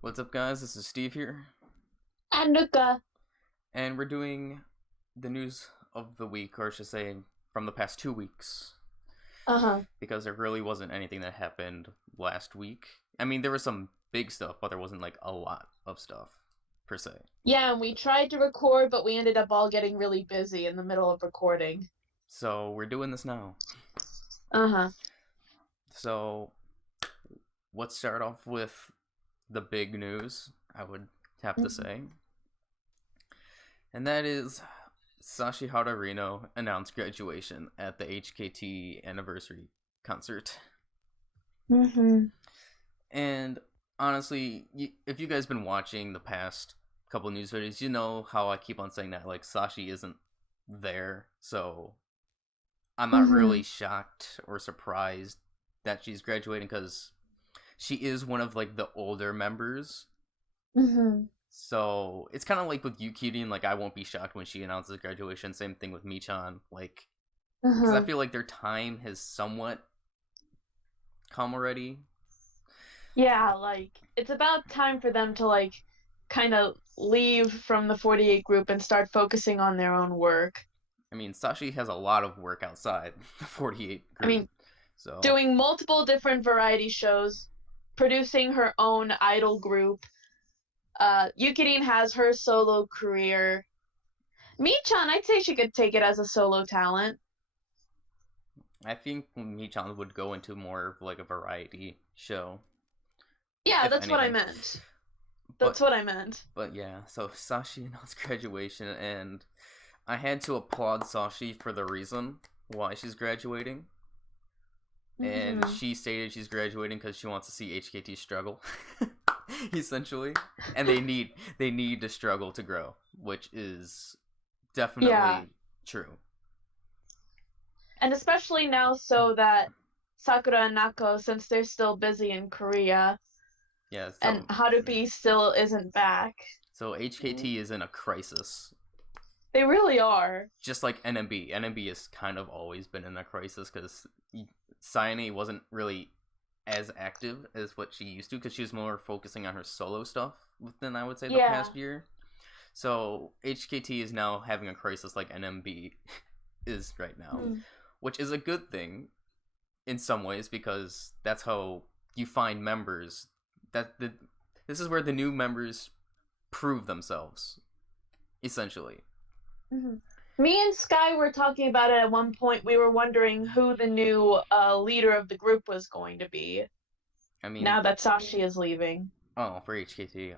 What's up, guys? This is Steve here, Anuka. and we're doing the news of the week, or I should say, from the past 2 weeks, Uh-huh. because there really wasn't anything that happened last week. I mean, there was some big stuff, but there wasn't like a lot of stuff per se. Yeah, and we tried to record, but we ended up all getting really busy in the middle of recording. So we're doing this now. Uh-huh. So let's start off with the big news, I would have to say. And that is Sashihara Rino announced graduation at the HKT anniversary concert. Mm-hmm. And honestly, if you guys been watching the past couple news videos, you know how I keep on saying that like Sashi isn't there. So I'm not really shocked or surprised that she's graduating because she is one of like the older members. Mm-hmm. So it's kind of like with Yukiri, like I won't be shocked when she announces graduation. Same thing with Michan, like because I feel like their time has somewhat come already. Yeah, like, it's about time for them to, like, kind of leave from the 48 group and start focusing on their own work. I mean, Sashi has a lot of work outside the 48 group. I mean, so doing multiple different variety shows, producing her own idol group. Yukirin has her solo career. Michan, I'd say she could take it as a solo talent. I think Michan would go into more of like a variety show. Yeah, if that's what I anything. meant. That's what I meant. But yeah, so Sashi announced graduation, and I had to applaud Sashi for the reason why she's graduating. And she stated she's graduating because she wants to see HKT struggle, essentially. And they need to struggle to grow, which is definitely true. And especially now, so that Sakura and Nako, since they're still busy in Korea, yeah, so, and Harupi still isn't back. So HKT is in a crisis. They really are. Just like NMB. NMB has kind of always been in a crisis because Sayane wasn't really as active as what she used to because she was more focusing on her solo stuff than I would say the past year. So HKT is now having a crisis like NMB is right now, which is a good thing in some ways because that's how you find members. This is where the new members prove themselves, essentially. Me and Sky were talking about it at one point. We were wondering who the new leader of the group was going to be. I mean, now that Sashi is leaving. Oh, for HKT,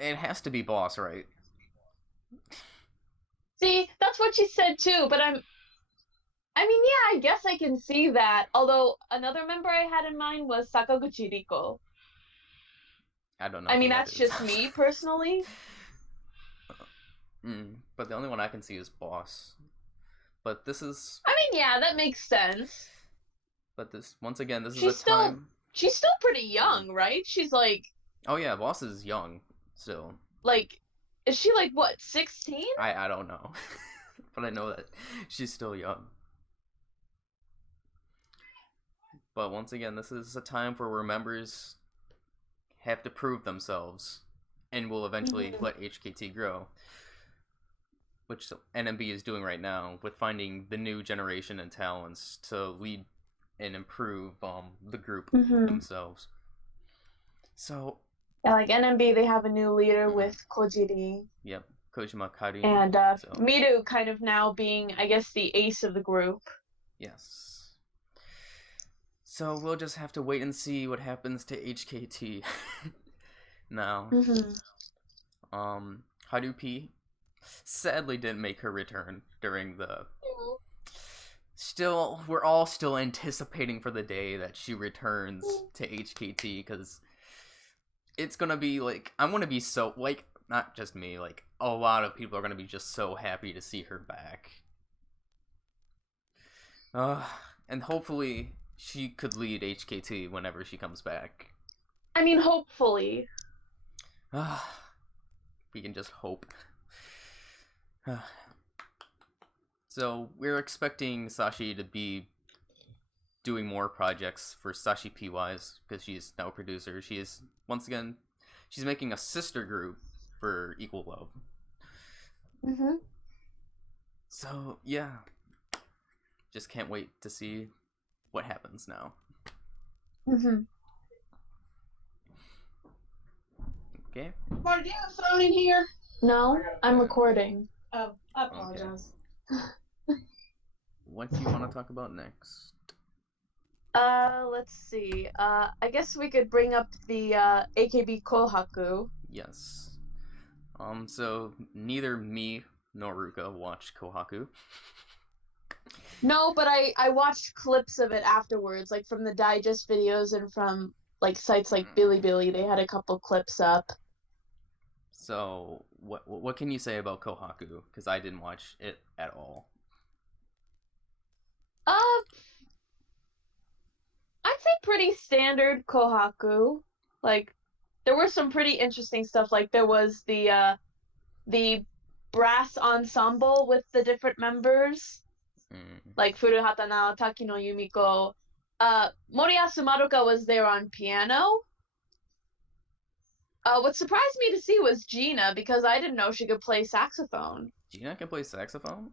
it has to be Boss, right? See, that's what she said too, but I mean, yeah, I guess I can see that. Although another member I had in mind was Sakaguchi Riko. I don't know. I mean, that's just me personally. But the only one I can see is Boss. But this is. I mean, yeah, that makes sense. But once again, this is a time. She's still pretty young, right? She's like. Oh yeah, Boss is young still. Like, is she like what, 16? I don't know, but I know that she's still young. But once again, this is a time where members have to prove themselves, and will eventually let HKT grow. Which NMB is doing right now with finding the new generation and talents to lead and improve the group themselves. So yeah, like NMB, they have a new leader with Kojiri. Yep, Kojima Kari. And Miru kind of now being, I guess, the ace of the group. Yes. So we'll just have to wait and see what happens to HKT now. Harupi sadly didn't make her return during the. Still, we're all still anticipating for the day that she returns to HKT because it's gonna be like I'm gonna be so like not just me, like a lot of people are gonna be just so happy to see her back. And hopefully she could lead HKT whenever she comes back. I mean, hopefully. We can just hope. So we're expecting Sashi to be doing more projects for Sashi P-Wise, because she's now a producer. She is, once again, she's making a sister group for Equal Love. Mm-hmm. So, yeah. Just can't wait to see what happens now. Mm-hmm. Okay. Marty, do you have a phone in here? No, I'm recording. Oh, I apologize. What do you want to talk about next? Let's see. I guess we could bring up the AKB Kohaku. Yes. So neither me nor Ruka watched Kohaku. No, but I watched clips of it afterwards, like from the digest videos and from like sites like Bilibili. They had a couple clips up. So what can you say about Kohaku? Because I didn't watch it at all. I'd say pretty standard Kohaku. Like, there were some pretty interesting stuff. Like, there was the brass ensemble with the different members, like Furuhata Nao, Takino Yumiko. Moriyasu Madoka was there on piano. What surprised me to see was Gina, because I didn't know she could play saxophone. Gina can play saxophone?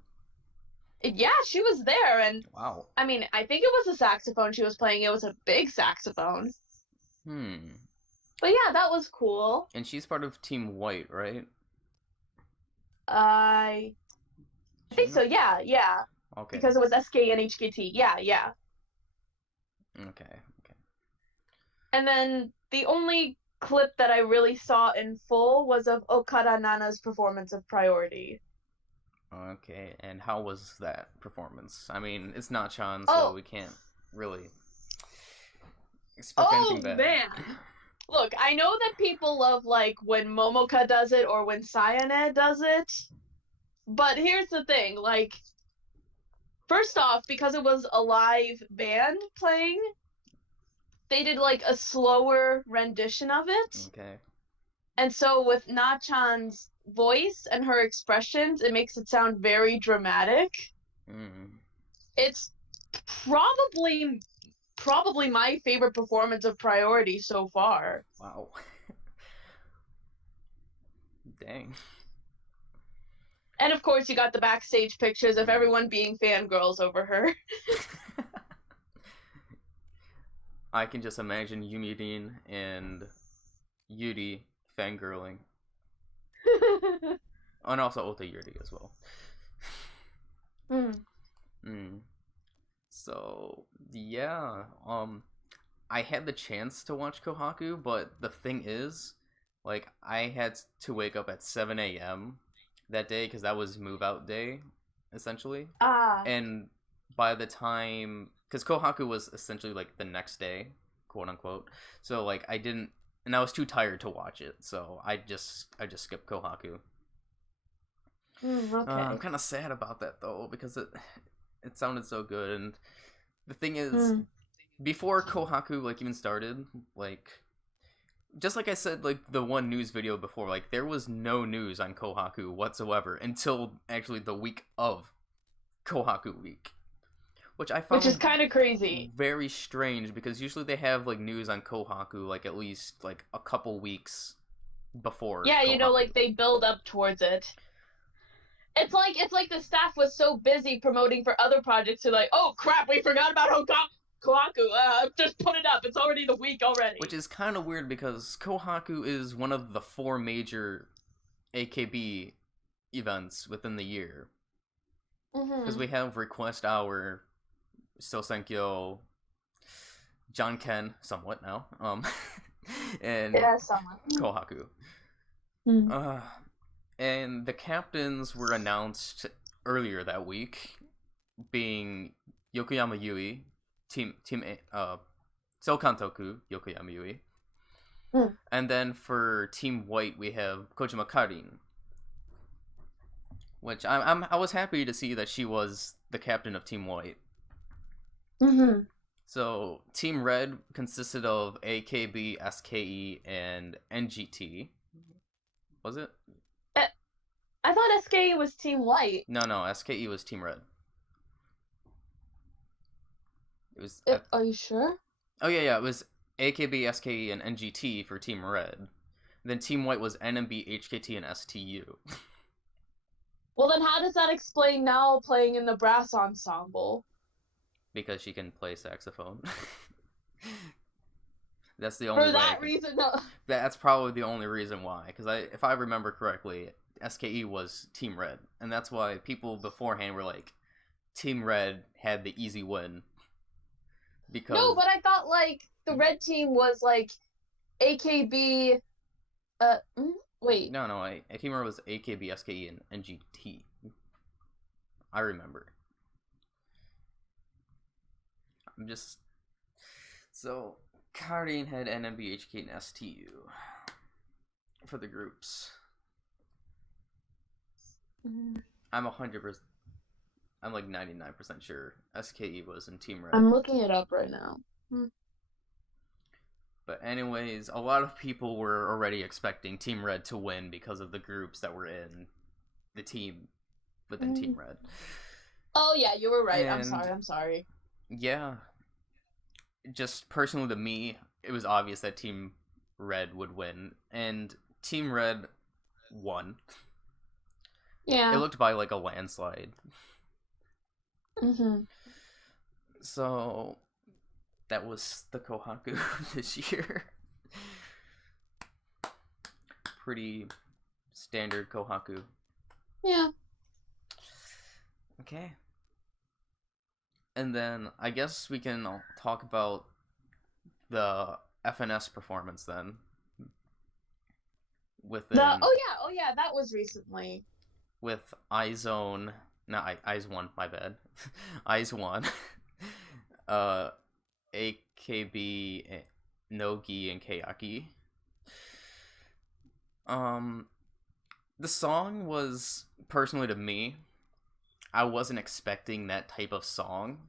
Yeah, she was there, and wow. I mean, I think it was a saxophone she was playing. It was a big saxophone. But yeah, that was cool. And she's part of Team White, right? I think so, yeah. Okay. Because it was SKE and HKT. Yeah. Okay. And then the only clip that I really saw in full was of Okada Nana's performance of Priority. Okay, and how was that performance? I mean, it's not Chan, so we can't really expect anything bad. Oh, man. Look, I know that people love, like, when Momoka does it or when Sayane does it, but here's the thing, like, first off, because it was a live band playing, they did, like, a slower rendition of it. Okay. And so with Na-chan's voice and her expressions, it makes it sound very dramatic. It's probably my favorite performance of Priority so far. Wow. Dang. And of course, you got the backstage pictures of everyone being fangirls over her. I can just imagine Yumirin and Yuri fangirling. And also Ota Yuri as well. So, yeah. I had the chance to watch Kohaku, but the thing is, like, I had to wake up at 7 a.m. that day because that was move-out day, essentially. And by the time... Because Kohaku was essentially, like, the next day, quote-unquote. So, like, I didn't... And I was too tired to watch it, so I just skipped Kohaku. Okay. I'm kind of sad about that, though, because it sounded so good. And the thing is, before Kohaku, like, even started, like... Just like I said, like, the one news video before, like, there was no news on Kohaku whatsoever until, actually, the week of Kohaku week. Which is kind of crazy. Very strange, because usually they have, like, news on Kohaku, like, at least, like, a couple weeks before Yeah, Kohaku. you know, like, they build up towards it. It's like the staff was so busy promoting for other projects, they're like, oh, crap, we forgot about Kohaku, just put it up, it's already the week already. Which is kind of weird, because Kohaku is one of the 4 major AKB events within the year. Because we have Request Hour, Sosenkyo, John Ken, somewhat now, and somewhat. Kohaku. And the captains were announced earlier that week, being Yokoyama Yui, Team Sokantoku Yokoyama Yui. And then for Team White, we have Kojima Karin. Which I was happy to see that she was the captain of Team White. So Team Red consisted of AKB, SKE, and NGT. Was it? I thought SKE was Team White. No, SKE was Team Red. It was. Are you sure? Oh yeah. It was AKB, SKE, and NGT for Team Red. Then Team White was NMB, HKT, and STU. Well, then how does that explain now playing in the brass ensemble? Because she can play saxophone. That's the only For way. that reason, no. That's probably the only reason why. Because if I remember correctly, SKE was Team Red, and that's why people beforehand were like, Team Red had the easy win. Because No, but I thought like the red team was like AKB. Wait. No, Team Red was AKB, SKE, and NGT. I remember. I'm just so Karin had NMB, HK, and STU for the groups. I'm 100%. I'm like 99% sure SKE was in Team Red. I'm looking it up right now. But anyways, a lot of people were already expecting Team Red to win because of the groups that were in the team within Team Red. Oh yeah, you were right. And I'm sorry. Yeah. Just personally to me, it was obvious that Team Red would win, and Team Red won. Yeah. It looked by like a landslide. So that was the Kohaku this year. Pretty standard Kohaku. Yeah. Okay. And then I guess we can talk about the FNS performance then. Oh yeah, that was recently. With IZ'One, not IZ'One, my bad. IZ'One, AKB, Nogi, and Kayaki. The song was, personally to me, I wasn't expecting that type of song,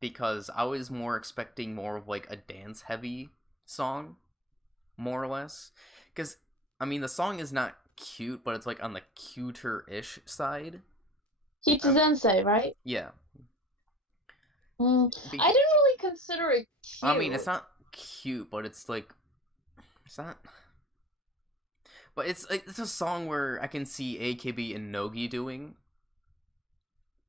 because I was more expecting more of like a dance heavy song, more or less. Because, I mean, the song is not cute, but it's like on the cuter-ish side. Hiatus, right? Yeah. I didn't really consider it cute. I mean, it's not cute, but it's like, it's not. But it's a song where I can see AKB and Nogi doing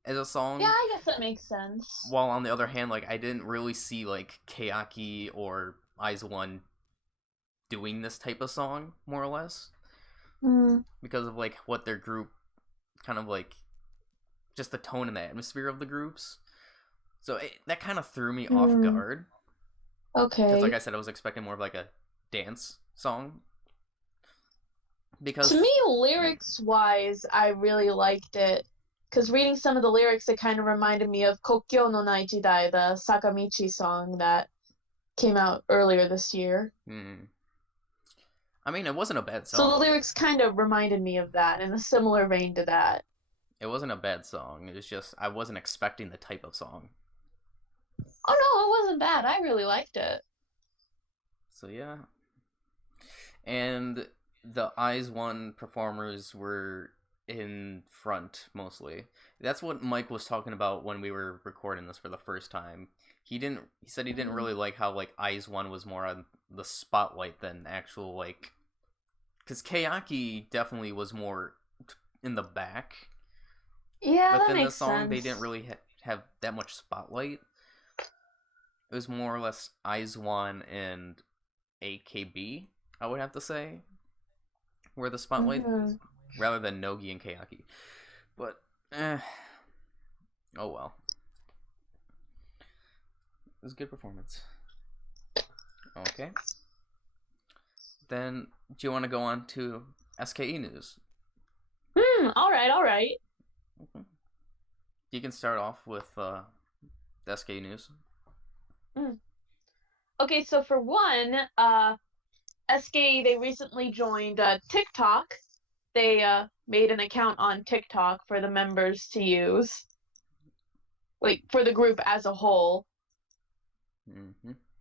as a song. Yeah, I guess that makes sense. While on the other hand, like, I didn't really see like Kayaki or IZ'One doing this type of song, more or less. Because of like what their group kind of like, just the tone and the atmosphere of the groups. So that kind of threw me off guard. Okay. Because like I said, I was expecting more of like a dance song. Because to me, lyrics-wise, I really liked it. Because reading some of the lyrics, it kind of reminded me of Kokkyo no Naijidai, the Sakamichi song that came out earlier this year. I mean, it wasn't a bad song. So the lyrics kind of reminded me of that, in a similar vein to that. It wasn't a bad song. It was just, I wasn't expecting the type of song. Oh no, it wasn't bad. I really liked it. So yeah. And the IZ'One performers were in front, mostly. That's what Mike was talking about when we were recording this for the first time. He said he didn't really like how, like, IZ'One was more on the spotlight than actual, like... Because Kayaki definitely was more in the back. Yeah, but that then makes the song, sense. they didn't really have that much spotlight. It was more or less IZ'One and AKB, I would have to say, were the spotlight, rather than Nogi and Kayaki. But, oh well. It was a good performance. Okay. Then, do you want to go on to SKE news? Alright. Okay. You can start off with the SKE news. Okay, so for one, SKE, they recently joined TikTok. They made an account on TikTok for the members to use. Like, for the group as a whole.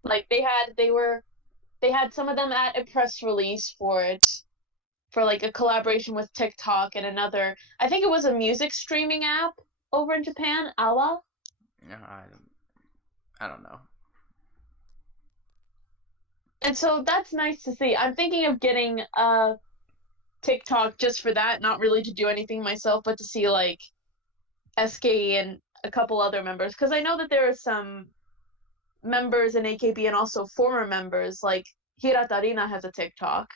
Like, they had some of them at a press release for it, for like a collaboration with TikTok and another, I think it was a music streaming app over in Japan, Awa. I don't know. And so that's nice to see. I'm thinking of getting a TikTok just for that, not really to do anything myself, but to see like SKE and a couple other members, because I know that there are some members in AKB and also former members, like Hirate Yurina has a TikTok.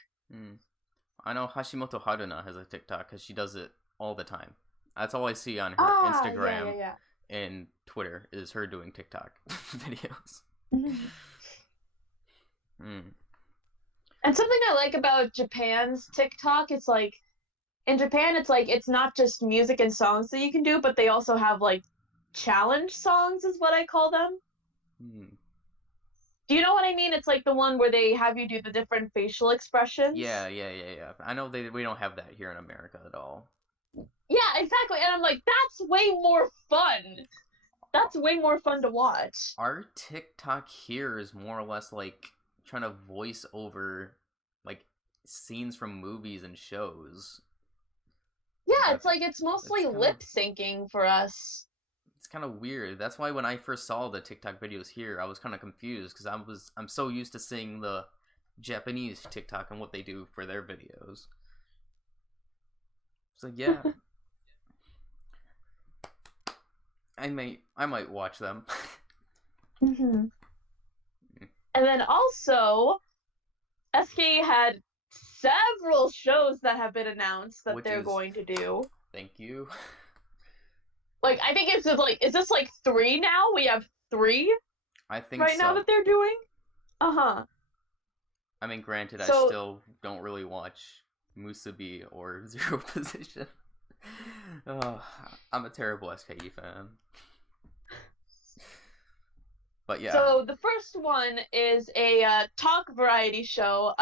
I know Hashimoto Haruna has a TikTok because she does it all the time. That's all I see on her Instagram and Twitter is her doing TikTok videos. And something I like about Japan's TikTok, it's like, in Japan, it's like, it's not just music and songs that you can do, but they also have like challenge songs is what I call them. Do you know what I mean? It's like the one where they have you do the different facial expressions. Yeah. I know we don't have that here in America at all. Yeah, exactly. And I'm like, that's way more fun. That's way more fun to watch. Our TikTok here is more or less like trying to voice over like scenes from movies and shows. Yeah, it's like it's mostly lip syncing for us. It's kind of weird. That's why when I first saw the TikTok videos here, I was kind of confused because I'm so used to seeing the Japanese TikTok and what they do for their videos. So yeah, I might watch them. And then also, SK had several shows that have been announced that they're going to do. Thank you. Like, I think it's like, is this like 3 now? We have 3? I think right now that they're doing? I mean, granted, I still don't really watch Musubi or Zero Position. I'm a terrible SKE fan. But yeah. So the first one is a talk variety show,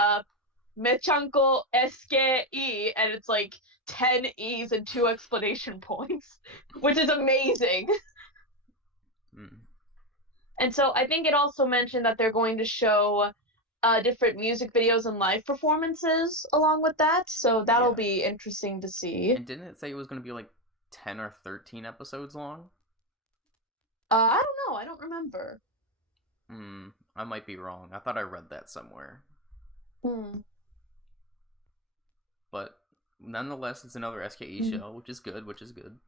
Mechanko SKE, and it's like 10 E's and 2 explanation points, which is amazing. And so I think it also mentioned that they're going to show different music videos and live performances along with that, so that'll be interesting to see. And didn't it say it was going to be like 10 or 13 episodes long? I don't know, I don't remember. I might be wrong. I thought I read that somewhere. But nonetheless, it's another SKE show, which is good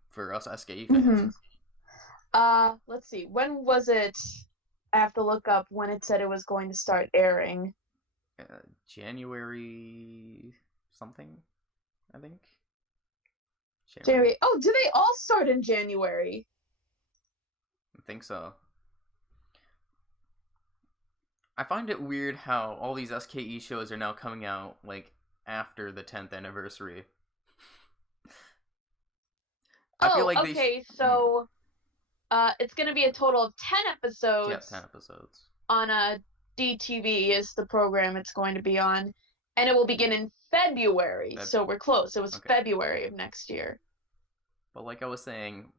for us SKE fans. Let's see. When was it? I have to look up when it said it was going to start airing. January something, I think. January. Oh, do they all start in January? I think so. I find it weird how all these SKE shows are now coming out like after the 10th anniversary. I feel like so it's going to be a total of 10 episodes. Yeah, 10 episodes. On a DTV is the program it's going to be on, and it will begin in February. So we're close. It was February of next year. But like I was saying,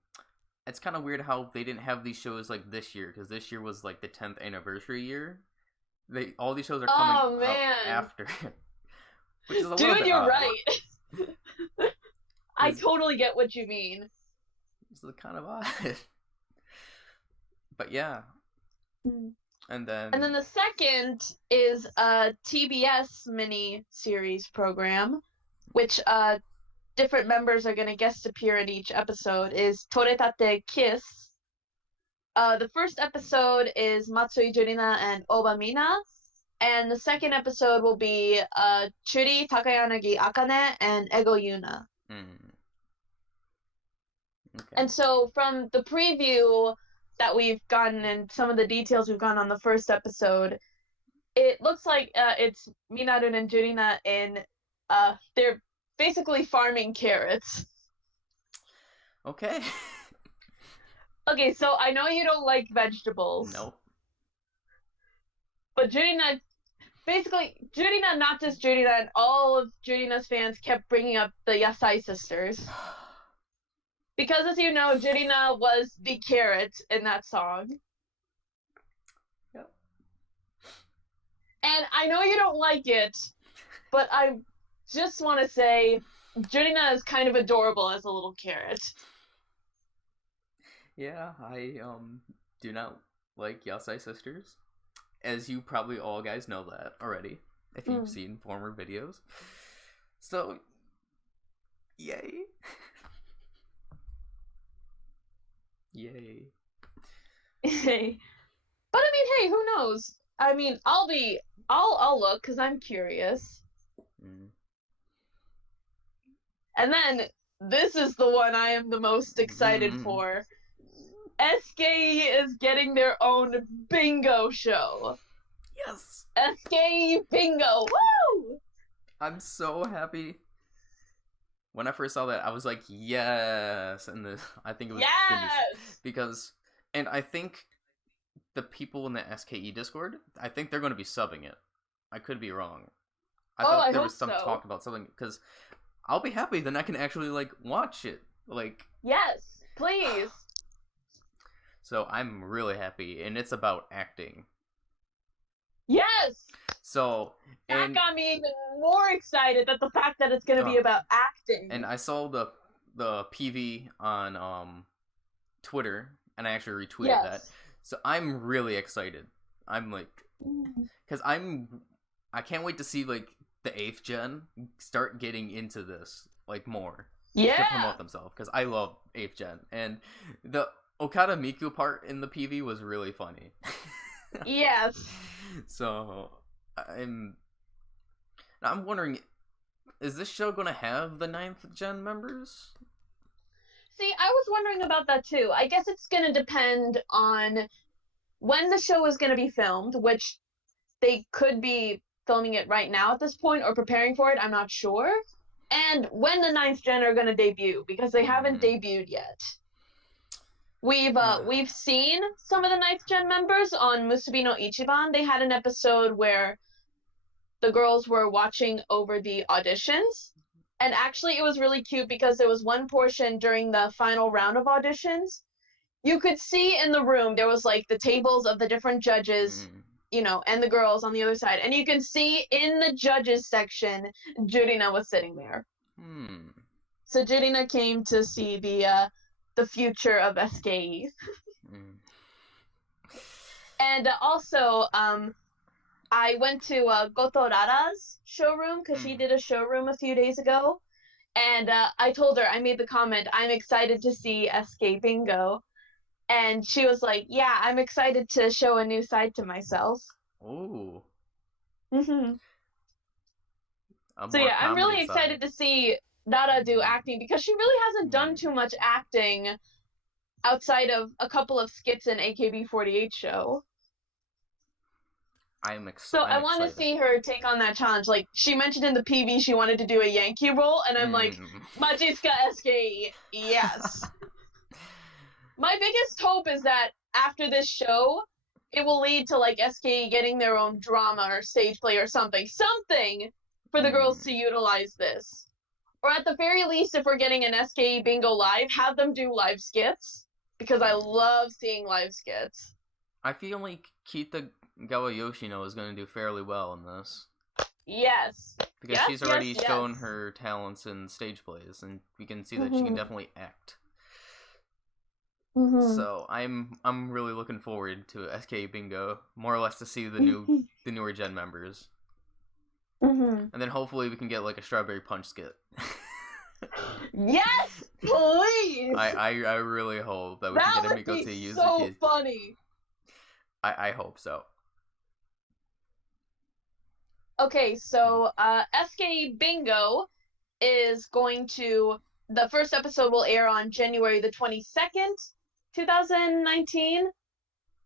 it's kind of weird how they didn't have these shows like this year, because this year was like the 10th anniversary year. All these shows are coming out after. Which is a little bit you're odd. right. I totally get what you mean. This is kind of odd. But yeah. And then the second is a TBS mini series program, which different members are going to guest appear in each episode, is Toretate Kiss. The first episode is Matsui Jurina and Oba Mina, and the second episode will be Churi Takayanagi Akane and Ego Yuna. And so from the preview that we've gotten and some of the details we've gotten on the first episode, it looks like it's Minarun and Jurina and they're basically farming carrots. Okay. Okay, so I know you don't like vegetables. Nope. But Jurina, not just Jurina, and all of Jurina's fans kept bringing up the Yasai sisters. Because, as you know, Jurina was the carrot in that song. Yep. And I know you don't like it, but I just want to say Jurina is kind of adorable as a little carrot. Yeah, I do not like Yasai Sisters, as you probably all guys know that already, if you've seen former videos. So, yay. Yay. But I mean, hey, who knows? I mean, I'll look because I'm curious. And then this is the one I am the most excited for. SKE is getting their own bingo show. Yes. SKE bingo. Woo! I'm so happy. When I first saw that, I was like, yes, and I think it was because, and I think the people in the SKE Discord, I think they're going to be subbing it. I could be wrong. I thought there was some talk about something, because I'll be happy, then I can actually, like, watch it. Like, yes, please. So I'm really happy, and it's about acting. Yes! So, that got me even more excited at the fact that it's going to be about acting. And I saw the PV on Twitter, and I actually retweeted that. So I'm really excited. I'm like, because I can't wait to see like the 8th gen start getting into this like more. Yeah. To promote themselves, because I love 8th gen, and the Okada Miku part in the PV was really funny. Yes. So I'm wondering, is this show gonna have the 9th gen members? See, I was wondering about that too. I guess it's gonna depend on when the show is gonna be filmed, which they could be filming it right now at this point or preparing for it, I'm not sure. And when the 9th gen are gonna debut, because they haven't debuted yet. We've seen some of the 9th gen members on Musubi no Ichiban. They had an episode where the girls were watching over the auditions. And actually, it was really cute because there was one portion during the final round of auditions. You could see in the room, there was like the tables of the different judges, you know, and the girls on the other side. And you can see in the judges section, Yurina was sitting there. So Yurina came to see the future of SKE. And also, I went to Goto Rara's showroom because she did a showroom a few days ago. And I told her, I made the comment, I'm excited to see SK Bingo. And she was like, yeah, I'm excited to show a new side to myself. Ooh. So yeah, I'm really excited to see Rara do acting because she really hasn't done too much acting outside of a couple of skits in AKB48 show. So I want to see her take on that challenge. Like, she mentioned in the PV she wanted to do a Yankee role, and I'm like, Majiska SKE, yes. My biggest hope is that after this show, it will lead to, like, SKE getting their own drama or stage play or something. Something for the girls to utilize this. Or at the very least, if we're getting an SKE Bingo live, have them do live skits. Because I love seeing live skits. I feel like Kita Gawa Yoshino is going to do fairly well in this. Yes. Because she's already shown her talents in stage plays, and we can see that she can definitely act. So I'm really looking forward to SK Bingo, more or less to see the newer gen members. And then hopefully we can get like a Strawberry Punch skit. Yes, please. I really hope that we can get Emiko to use so funny. I hope so. Okay, so SK Bingo is going to, the first episode will air on January the 22nd, 2019.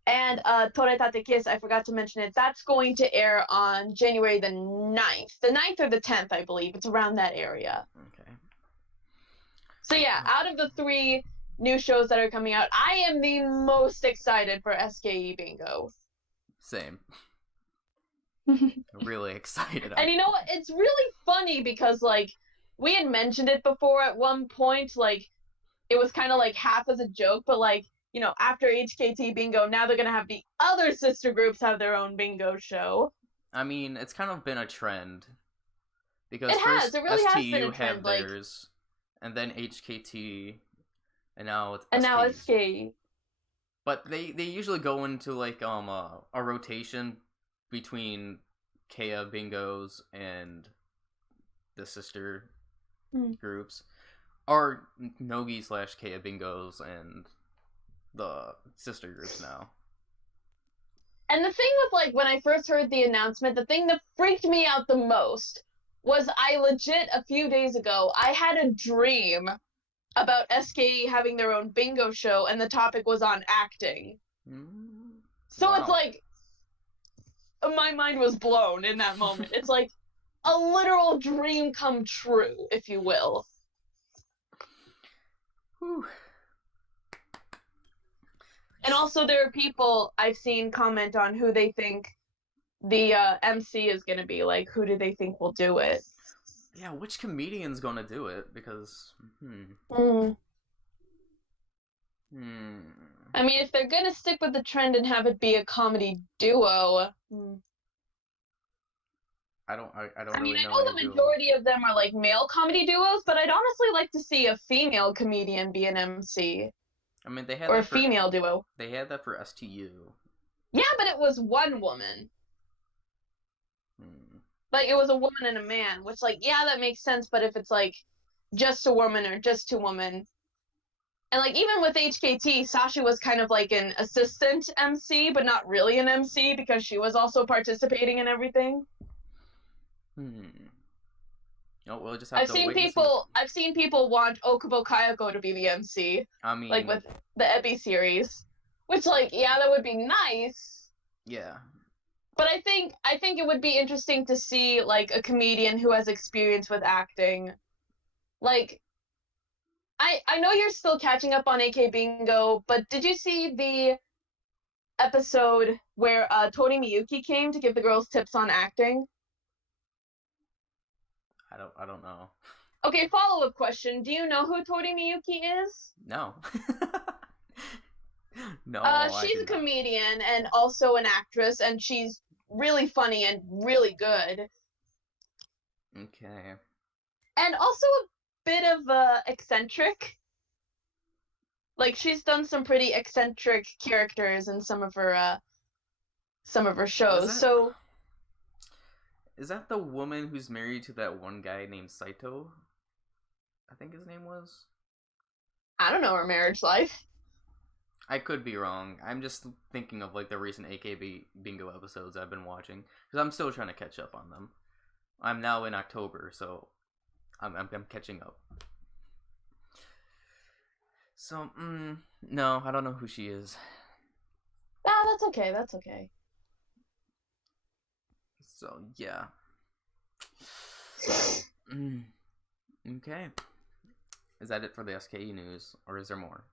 And Toretate Kiss, I forgot to mention it, that's going to air on January the 9th. The 9th or the 10th, I believe. It's around that area. Okay. So yeah, out of the 3 new shows that are coming out, I am the most excited for SKE Bingo. Same. Really excited. And you know what? It's really funny because, like, we had mentioned it before at one point, like, it was kind of like half as a joke, but like, you know, after HKT Bingo, now they're gonna have the other sister groups have their own bingo show. I mean, it's kind of been a trend. Because it first has. It really STU has been a trend, had theirs, and then HKT, and now it's and now it's SKE. But they usually go into like a rotation between Kea Bingos and the sister groups, or Nogi / Kea Bingos and the sister groups now. And the thing with, like, when I first heard the announcement, the thing that freaked me out the most was I legit, a few days ago, I had a dream about SKE having their own bingo show, and the topic was on acting. So It's like, my mind was blown in that moment. It's like a literal dream come true, if you will. Whew. And also there are people I've seen comment on who they think the MC is going to be. Like, who do they think will do it? Yeah, which comedian's gonna do it? Because, I mean, if they're gonna stick with the trend and have it be a comedy duo, I don't I really mean, know. I know the majority of them are like male comedy duos, but I'd honestly like to see a female comedian be an MC. I mean, they had or that a female duo. They had that for STU. Yeah, but it was one woman. Like, it was a woman and a man, which, like, yeah, that makes sense, but if it's, like, just a woman or just two women. And, like, even with HKT, Sasha was kind of like an assistant MC, but not really an MC, because she was also participating in everything. Oh, we'll just have I've seen people want Okubo Kayako to be the MC. I mean, like with the Ebi series, which, like, yeah, that would be nice. Yeah. But I think it would be interesting to see, like, a comedian who has experience with acting. Like, I know you're still catching up on AK Bingo, but did you see the episode where Tori Miyuki came to give the girls tips on acting? I don't know. Okay, follow-up question. Do you know who Tori Miyuki is? No. No. She's a comedian and also an actress, and she's really funny and really good. Okay. And also a bit of eccentric. Like, she's done some pretty eccentric characters in some of her shows. Is that the woman who's married to that one guy named Saito? I think his name was? I don't know her marriage life. I could be wrong. I'm just thinking of, like, the recent AKB Bingo episodes I've been watching, because I'm still trying to catch up on them. I'm now in October, so I'm catching up. So, no, I don't know who she is. Ah, that's okay, that's okay. So, yeah. Okay. Is that it for the SKE news, or is there more?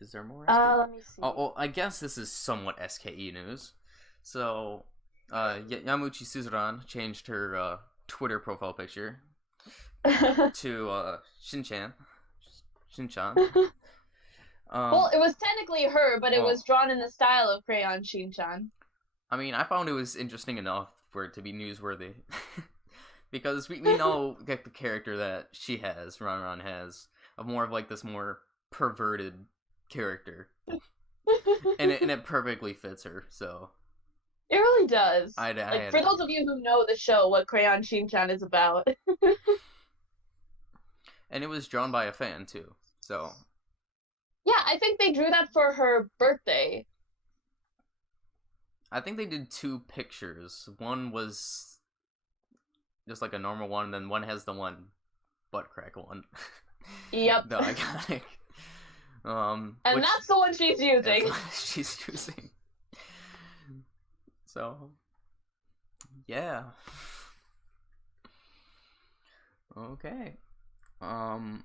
Is there more? Let me see. Oh, well, I guess this is somewhat SKE news. So, Yamuchi Suzuran changed her Twitter profile picture to Shinchan. Well, it was technically her, but it was drawn in the style of Crayon Shinchan. I mean, I found it was interesting enough for it to be newsworthy. Because we know like, the character that she has, Ran has, of more of like this more perverted character. and it perfectly fits her, so. It really does. For those of you who know the show, what Crayon Shinchan is about. And it was drawn by a fan, too, so. Yeah, I think they drew that for her birthday. I think they did 2 pictures. One was just like a normal one, and then one has the one butt crack one. Yep. The iconic. And that's the one she's using. She's using. So, yeah. Okay. And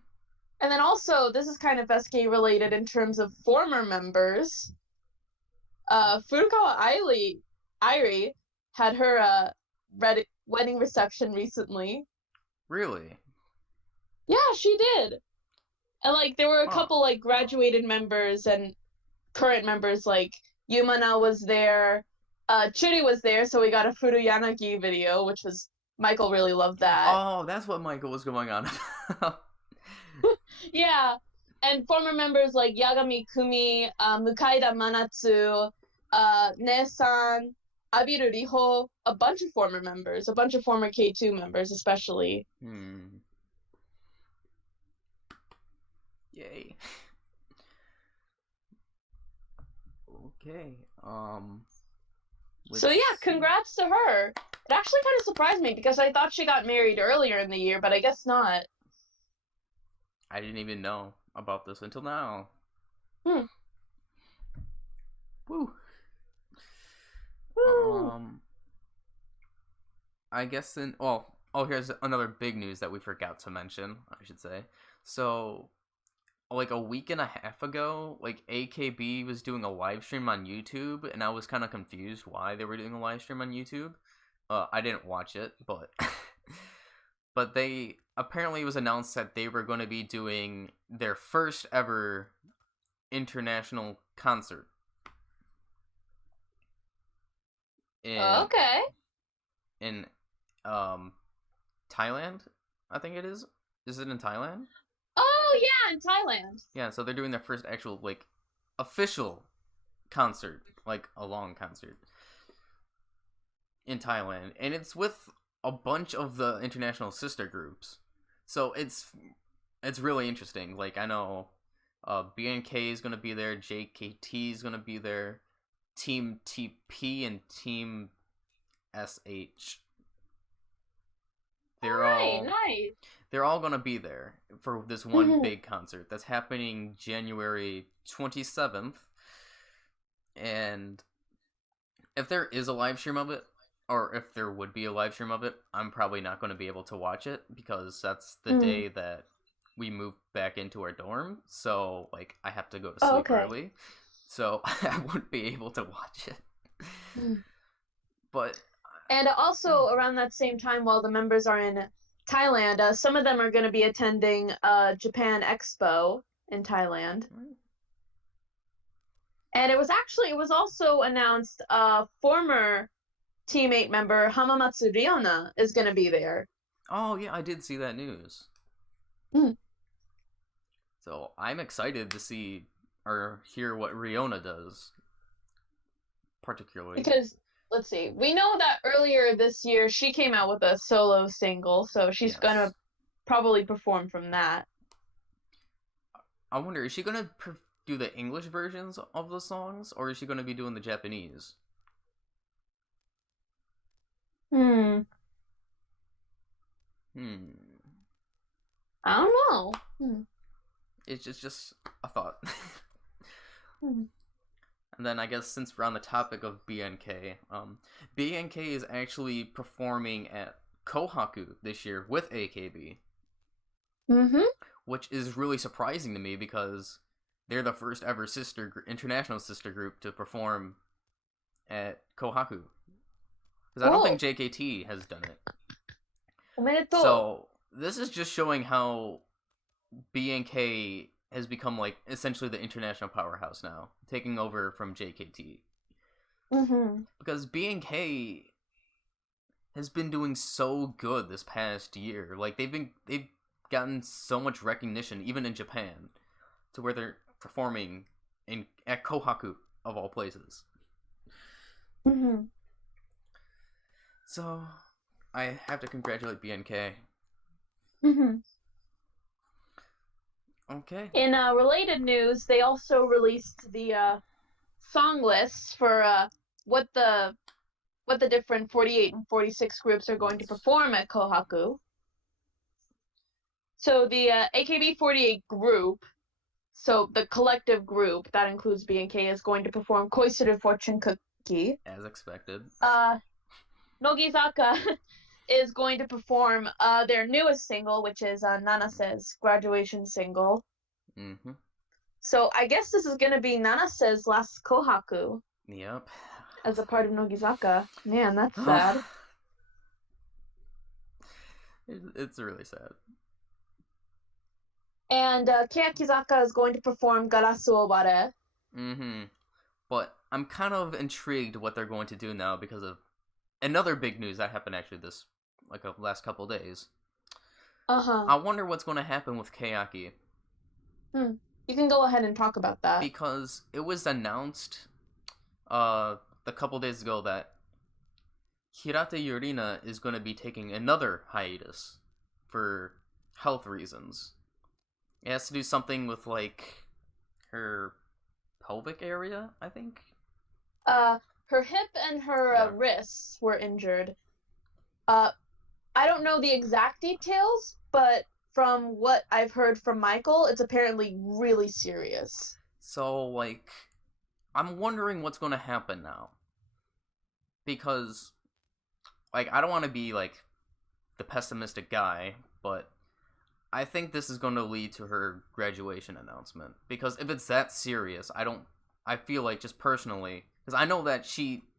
then also, this is kind of SK related in terms of former members. Furukawa Airi had her wedding reception recently. Really? Yeah, she did. And like there were a couple like graduated members and current members, like Yumana was there, Churi was there, so we got a Furuyanagi video, which was Michael really loved that. Oh, that's what Michael was going on about. Yeah. and former members like Yagami Kumi, Mukaida Manatsu, Ne-san, Abiru Riho, a bunch of former members, a bunch of former K2 members especially. Yay. Okay. So yeah, congrats to her. It actually kind of surprised me because I thought she got married earlier in the year, but I guess not. I didn't even know about this until now. Woo. I guess here's another big news that we forgot to mention, I should say. So, like a week and a half ago, like AKB was doing a live stream on YouTube, and I was kind of confused why they were doing a live stream on YouTube. I didn't watch it, but but they apparently it was announced that they were going to be doing their first ever international concert. Okay. In Thailand, I think it is. Is it in Thailand? Oh yeah, in Thailand. Yeah, so they're doing their first actual like official concert, like a long concert in Thailand, and it's with a bunch of the international sister groups. So it's really interesting. Like I know BNK is going to be there, JKT is going to be there, Team TP and Team SH. They're all nice. They're all going to be there for this one big concert that's happening January 27th. And if there is a live stream of it, or if there would be a live stream of it, I'm probably not going to be able to watch it because that's the day that we move back into our dorm. So, like, I have to go to sleep early. So, I wouldn't be able to watch it. But... And also, around that same time, while the members are in Thailand, some of them are going to be attending Japan Expo in Thailand. And it was also announced former teammate member Hamamatsu Ryona is going to be there. Oh, yeah, I did see that news. So I'm excited to see or hear what Ryona does, particularly. Because, let's see, we know that earlier this year she came out with a solo single, so she's going to probably perform from that. I wonder, is she going to do the English versions of the songs, or is she going to be doing the Japanese? I don't know. It's just a thought. And then I guess since we're on the topic of BNK, BNK is actually performing at Kohaku this year with AKB. Which is really surprising to me because they're the first ever international sister group to perform at Kohaku. Because I don't think JKT has done it. So this is just showing how BNK has become like essentially the international powerhouse now, taking over from JKT. Because BNK has been doing so good this past year. Like they've gotten so much recognition even in Japan, to where they're performing at Kohaku of all places. So I have to congratulate BNK. Okay. In related news, they also released the song lists for what the different 48 and 46 groups are going to perform at Kohaku. So the AKB48 group, so the collective group that includes BNK, is going to perform Koisuru Fortune Cookie. As expected. Nogizaka is going to perform their newest single, which is Nanase's graduation single. So I guess this is going to be Nanase's last Kohaku. Yep. As a part of Nogizaka. Man, that's sad. It's really sad. And Keyakizaka is going to perform Garasu Obare. But I'm kind of intrigued what they're going to do now because of another big news that happened actually this last couple days. I wonder what's going to happen with Keyaki. You can go ahead and talk about that. Because it was announced a couple days ago that Hirate Yurina is going to be taking another hiatus for health reasons. It has to do something with, like, her pelvic area, I think? Her hip and her wrists were injured. I don't know the exact details, but from what I've heard from Michael, it's apparently really serious. So, like, I'm wondering what's going to happen now. Because, like, I don't want to be, like, the pessimistic guy, but I think this is going to lead to her graduation announcement. Because if it's that serious, I feel like, just personally, because I know that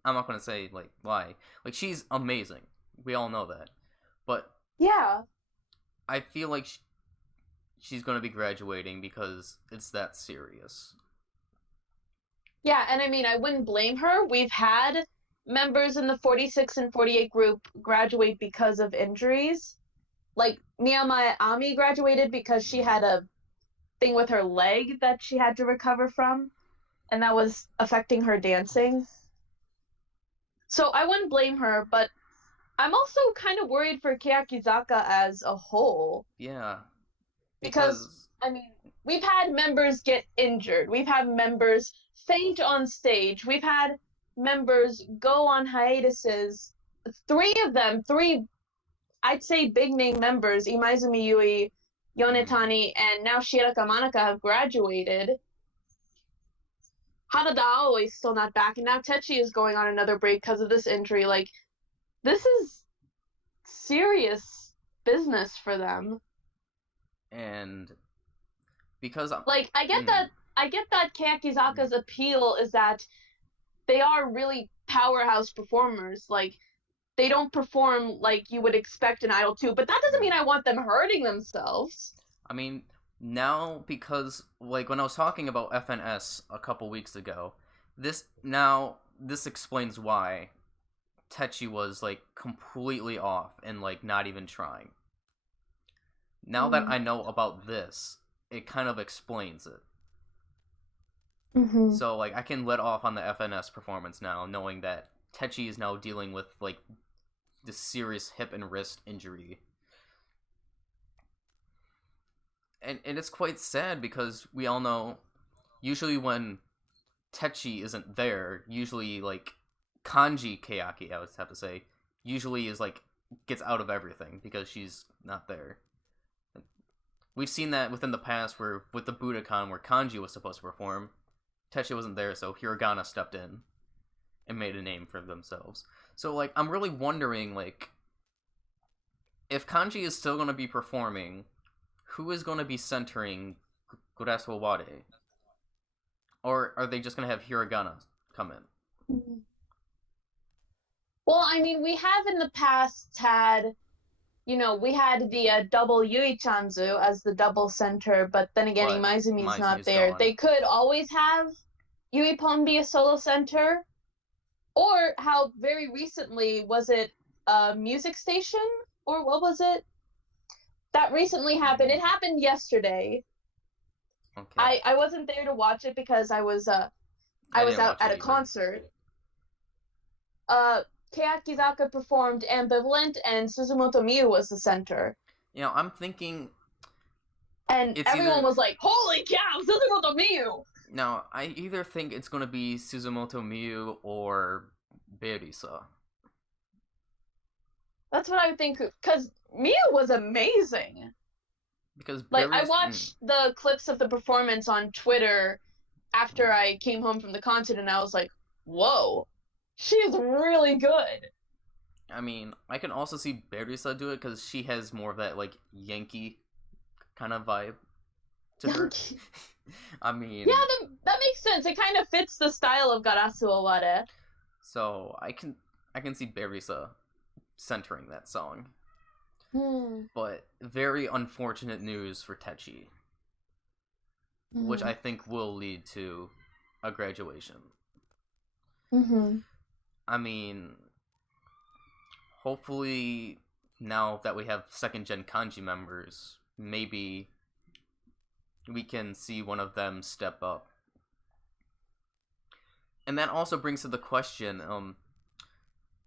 I'm not going to say, like, why. Like, she's amazing. We all know that. But yeah, I feel like she's going to be graduating because it's that serious. Yeah, and I mean, I wouldn't blame her. We've had members in the 46 and 48 group graduate because of injuries. Like, Miyama Ami graduated because she had a thing with her leg that she had to recover from, and that was affecting her dancing. So I wouldn't blame her, but I'm also kind of worried for Keyakizaka as a whole. Yeah. Because, I mean, we've had members get injured. We've had members faint on stage. We've had members go on hiatuses. Three, I'd say, big-name members, Imaizumi Yui, Yonetani, and now Shiraka Manaka have graduated. Hanada Aoi is still not back, and now Techi is going on another break because of this injury. Like, this is serious business for them. And because like, I get that Keyakizaka's appeal is that they are really powerhouse performers. Like, they don't perform like you would expect in Idol 2, but that doesn't mean I want them hurting themselves. I mean, now, because, like, when I was talking about FNS a couple weeks ago, this explains why Techi was, like, completely off and, like, not even trying. Now that I know about this, it kind of explains it. Mm-hmm. So, like, I can let off on the FNS performance now, knowing that Techi is now dealing with, like, this serious hip and wrist injury. And it's quite sad because we all know, usually when Techi isn't there, usually, like, Kanji Kayaki, I would have to say, usually is, like, gets out of everything because she's not there. We've seen that within the past with the Budokan where Kanji was supposed to perform. Techi wasn't there, so Hiragana stepped in and made a name for themselves. So, like, I'm really wondering, like, if Kanji is still going to be performing, who is going to be centering Gorasu Owade? Or are they just going to have Hiragana come in? Mm-hmm. Well, I mean, we have in the past had, we had the double Yui Chanzu as the double center, but then again, Imaizumi's not there. They could always have Yui Pon be a solo center, or how very recently, was it a music station, or what was it? That recently happened. It happened yesterday. Okay. I wasn't there to watch it because I was out at a concert. Keyakizaka performed Ambivalent, and Suzumoto Miyu was the center. I'm thinking... And everyone was like, holy cow, Suzumoto Miyu! Now, I either think it's going to be Suzumoto Miyu or Berisa. That's what I would think, because Miyu was amazing. Because I watched the clips of the performance on Twitter after I came home from the concert, and I was like, whoa, she is really good. I mean, I can also see Berisa do it because she has more of that, like, Yankee kind of vibe to her. I mean... Yeah, that makes sense. It kind of fits the style of Garasu Owade. So, I can see Berisa centering that song. But very unfortunate news for Techi. Which I think will lead to a graduation. I mean, hopefully now that we have second gen kanji members, maybe we can see one of them step up. And that also brings to the question,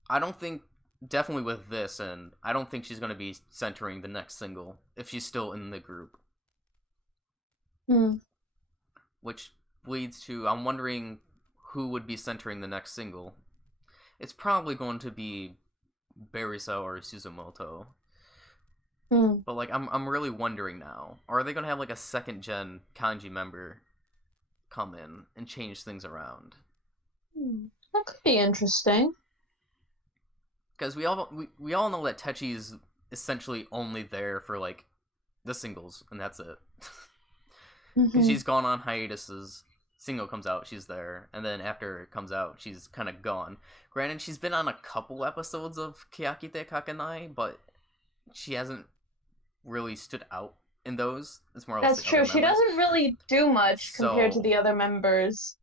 I don't think, definitely with this, and I don't think she's going to be centering the next single if she's still in the group. Which leads to, I'm wondering who would be centering the next single. It's probably going to be Berisa or Suzumoto. But, like, I'm really wondering now, are they going to have, like, a second-gen kanji member come in and change things around? That could be interesting. Because we all know that Techi's essentially only there for, like, the singles, and that's it. Because she's gone on hiatuses. Single comes out, she's there, and then after it comes out, she's kind of gone. Granted, she's been on a couple episodes of Kayakite Kakenai, but she hasn't really stood out in those. It's more or less That's true. She doesn't really do much compared to the other members.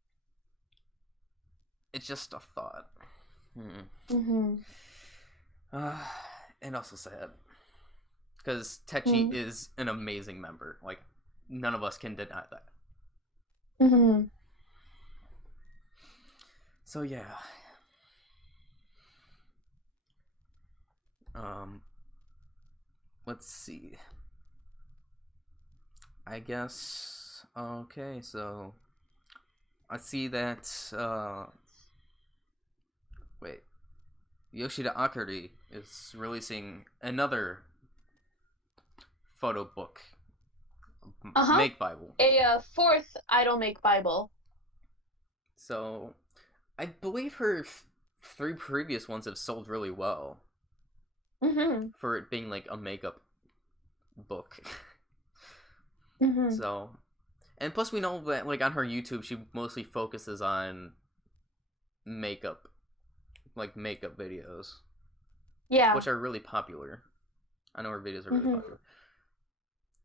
It's just a thought. And also sad. Because Techi is an amazing member. Like, none of us can deny that. So, yeah. Let's see. I guess... Okay, so... I see that, wait. Yoshida Akari is releasing another photo book. Make Bible. A fourth Idol Make Bible. So, I believe her 3 previous ones have sold really well. For it being like a makeup book. So, and plus we know that like on her YouTube she mostly focuses on makeup. Like makeup videos. Yeah. Which are really popular. I know her videos are really popular.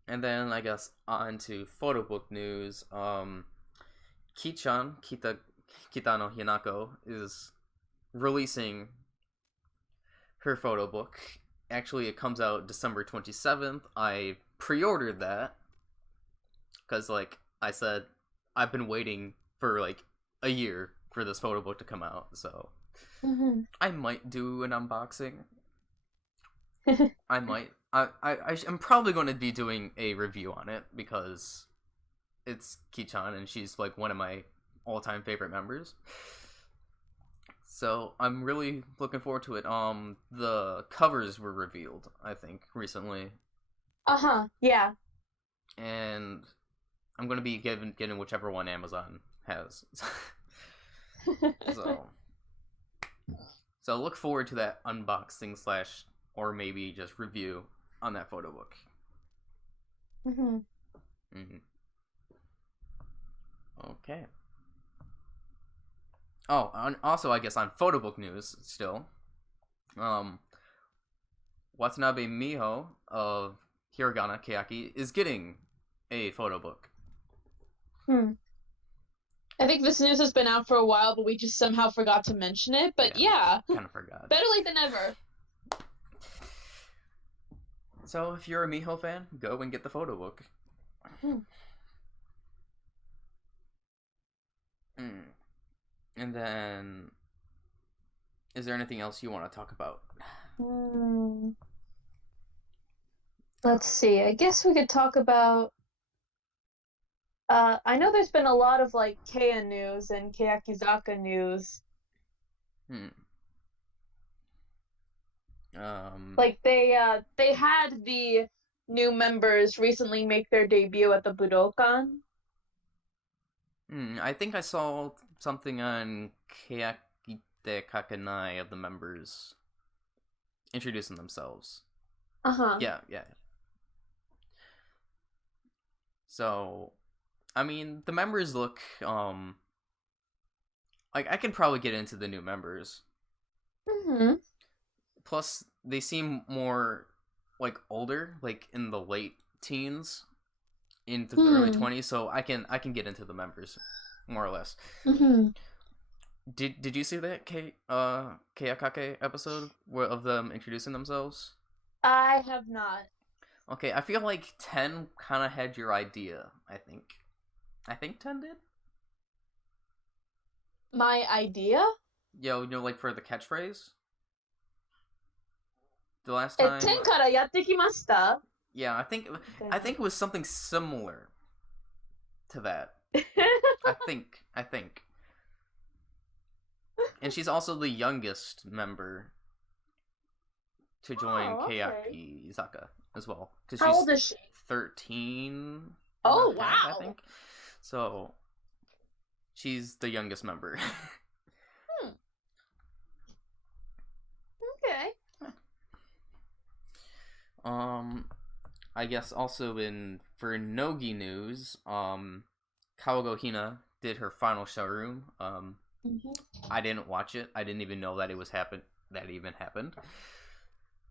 And then I guess on to photo book news. Kitano Hinako is releasing her photo book. Actually, it comes out December 27th. I pre-ordered that. Because, like I said, I've been waiting for, like, a year for this photo book to come out. So, I might do an unboxing. I might. I'm probably going to be doing a review on it. Because it's Kichan and she's, like, one of my all-time favorite members. So, I'm really looking forward to it. The covers were revealed, I think, recently. Yeah. And I'm going to be getting whichever one Amazon has. So look forward to that unboxing / or maybe just review on that photo book. Okay. Oh, also, I guess on photo book news still, Watanabe Miho of Hiragana Kayaki is getting a photo book. I think this news has been out for a while, but we just somehow forgot to mention it. But yeah. Kind of forgot. Better late than never. So if you're a Miho fan, go and get the photo book. And then, is there anything else you want to talk about? Let's see. I guess we could talk about. I know there's been a lot of like Keiya news and Keyakizaka news. Like they had the new members recently make their debut at the Budokan. I think I saw something on Kayakite Kakenai of the members introducing themselves. Yeah. So, I mean, the members look, like, I can probably get into the new members. Plus, they seem more, like, older, like, in the late teens, into the early 20s, so I can get into the members, more or less. Did you see that Kayakake episode of them introducing themselves? I have not. Okay, I feel like 10 kind of had your idea, I think. I think 10 did? My idea? Yo, like for the catchphrase? The last 10 time...からやってきました? Yeah, I think it was something similar to that. I think. And she's also the youngest member to join Keyaki Izaka as well. How old is she? 13. Oh, and a half, wow. I think. So, she's the youngest member. Okay. I guess also for Nogi news, Kawago Hina did her final showroom. I didn't watch it. I didn't even know that it even happened.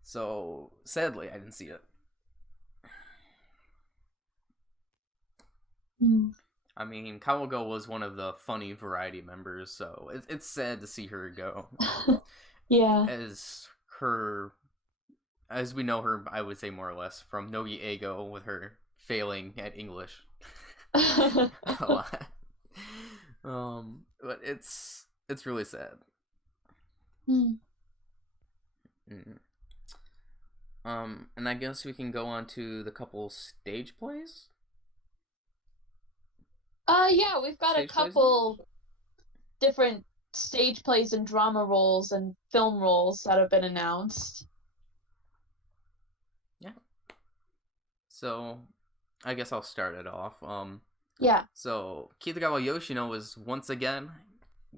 So sadly, I didn't see it. I mean, Kawago was one of the funny variety members, so it's sad to see her go. Yeah. As we know her, I would say more or less, from Nogi Ego with her failing at English a lot. But it's really sad. And I guess we can go on to the couple stage plays. Yeah, we've got a couple different stage plays and drama roles and film roles that have been announced. Yeah. So, I guess I'll start it off. Yeah. So, Kitagawa Yoshino is once again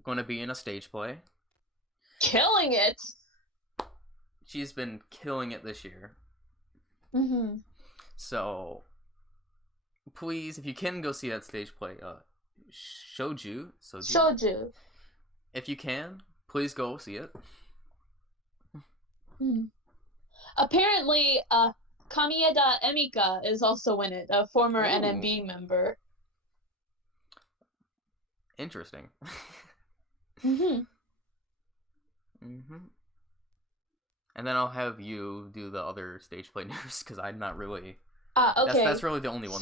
going to be in a stage play. Killing it! She's been killing it this year. So, please, if you can go see that stage play, Shoju. If you can, please go see it. Apparently, Kamieda Emika is also in it, a former NMB member. Interesting. And then I'll have you do the other stage play news, because I'm not really... okay. That's really the only one.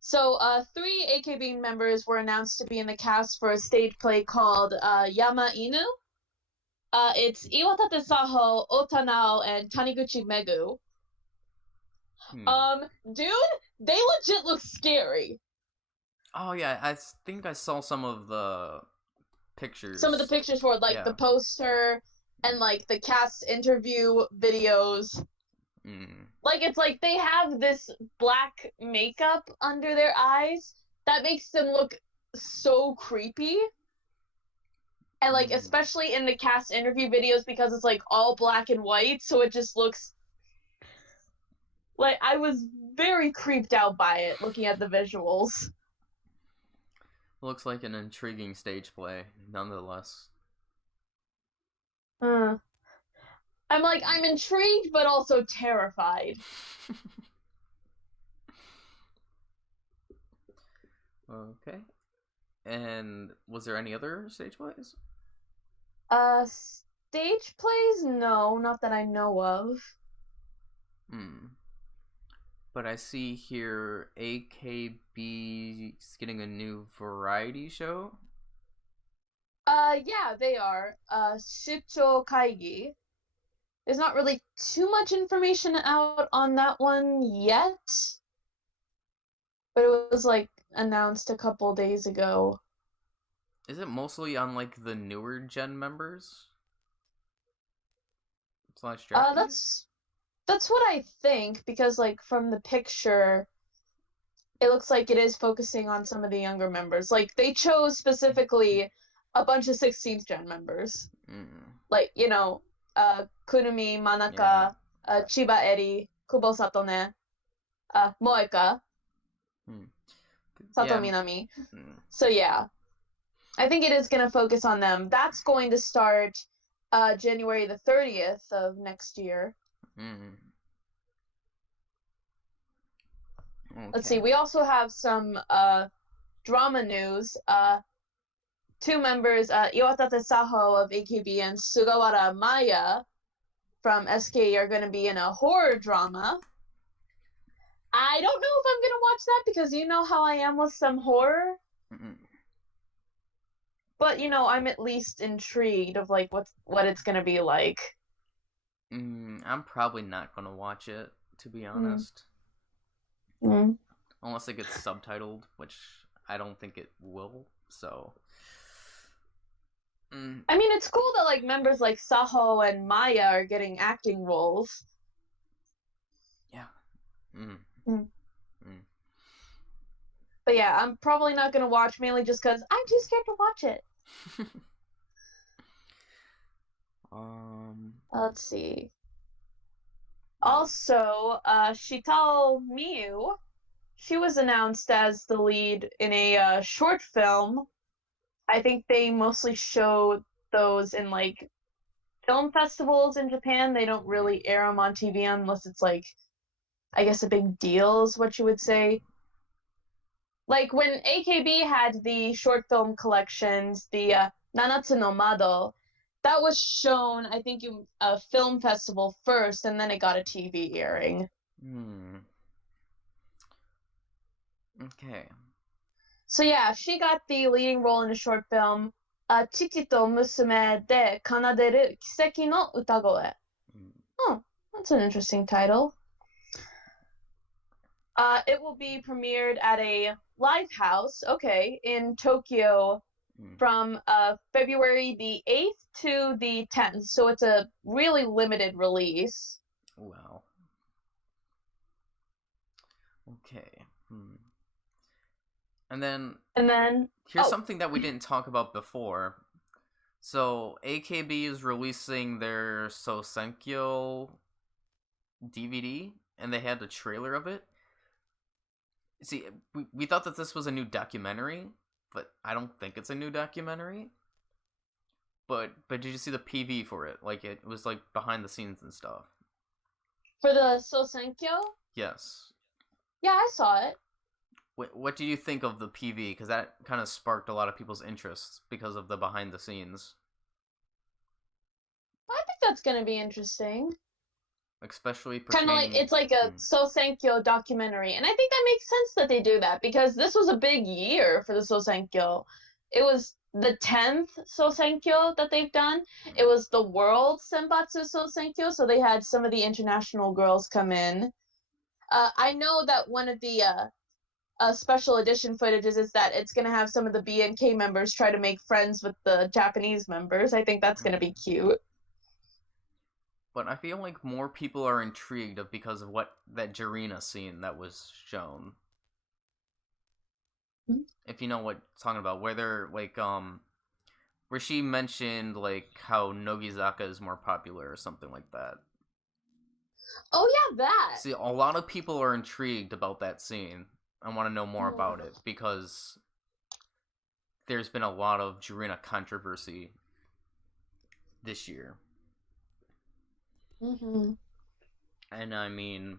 So 3 AKB members were announced to be in the cast for a stage play called Yama Inu. It's Iwatate Saho, Otanao, and Taniguchi Megu. Dude, they legit look scary. Oh yeah, I think I saw some of the pictures. Some of the pictures for the poster and the cast interview videos. It's like they have this black makeup under their eyes that makes them look so creepy. And especially in the cast interview videos, because it's all black and white, so it just looks I was very creeped out by it looking at the visuals. Looks like an intriguing stage play, nonetheless. I'm intrigued, but also terrified. Okay. And was there any other stage plays? Stage plays? No, not that I know of. But I see here AKB is getting a new variety show. Yeah, they are. Shucho Kaigi. There's not really too much information out on that one yet. But it was announced a couple days ago. Is it mostly on the newer gen members? That's what I think, because from the picture it looks like it is focusing on some of the younger members. They chose specifically a bunch of 16th gen members. Kunumi, Manaka, Chiba Eri, Kubo Satone, Moeka, Sato Minami. So yeah, I think it is going to focus on them. That's going to start January the 30th of next year. Okay. Let's see, we also have some drama news. 2 members, Iwatate Saho of AKB and Sugawara Maya, from SKE are going to be in a horror drama. I don't know if I'm going to watch that because you know how I am with some horror. Mm-mm. But, I'm at least intrigued of, like, what it's going to be like. I'm probably not going to watch it, to be honest. Unless it gets subtitled, which I don't think it will, so... I mean, it's cool that, like, members like Saho and Maya are getting acting roles. Yeah. But yeah, I'm probably not going to watch, mainly just because I'm too scared to watch it. Let's see. Also, Shitao Miyu, she was announced as the lead in a short film. I think they mostly show those in, like, film festivals in Japan. They don't really air them on TV unless it's, like, I guess a big deal is what you would say. Like, when AKB had the short film collections, the Nanatsu no Mado, that was shown, I think, in a film festival first, and then it got a TV airing. Okay. So yeah, she got the leading role in a short film, Chichi to Musume de Kanaderu Kiseki no Utagoe. Oh, that's an interesting title. It will be premiered at a live house, in Tokyo from February the 8th to the 10th. So it's a really limited release. Wow. Okay. And then here's something that we didn't talk about before. So AKB is releasing their Sosenkyo DVD, and they had a trailer of it. See, we thought that this was a new documentary, but I don't think it's a new documentary. But did you see the PV for it? Like, it was like behind the scenes and stuff. For the Sosenkyo? Yes. Yeah, I saw it. What do you think of the PV? Because that kind of sparked a lot of people's interest because of the behind the scenes. I think that's gonna be interesting. Especially kind of like it's like a Sosenkyo documentary, and I think that makes sense that they do that because this was a big year for the Sosenkyo. It was the 10th Sosenkyo that they've done. It was the World Senbatsu Sosenkyo, so they had some of the international girls come in. I know that one of the special edition footages is that it's going to have some of the BNK members try to make friends with the Japanese members. I think that's going to be cute. But I feel like more people are intrigued because of what that Yurina scene that was shown. Mm-hmm. If you know what I'm talking about, where they're like, where she mentioned like how Nogizaka is more popular or something like that. Oh yeah, that. See, a lot of people are intrigued about that scene. I want to know more about it because there's been a lot of Yurina controversy this year. Mm-hmm. And I mean,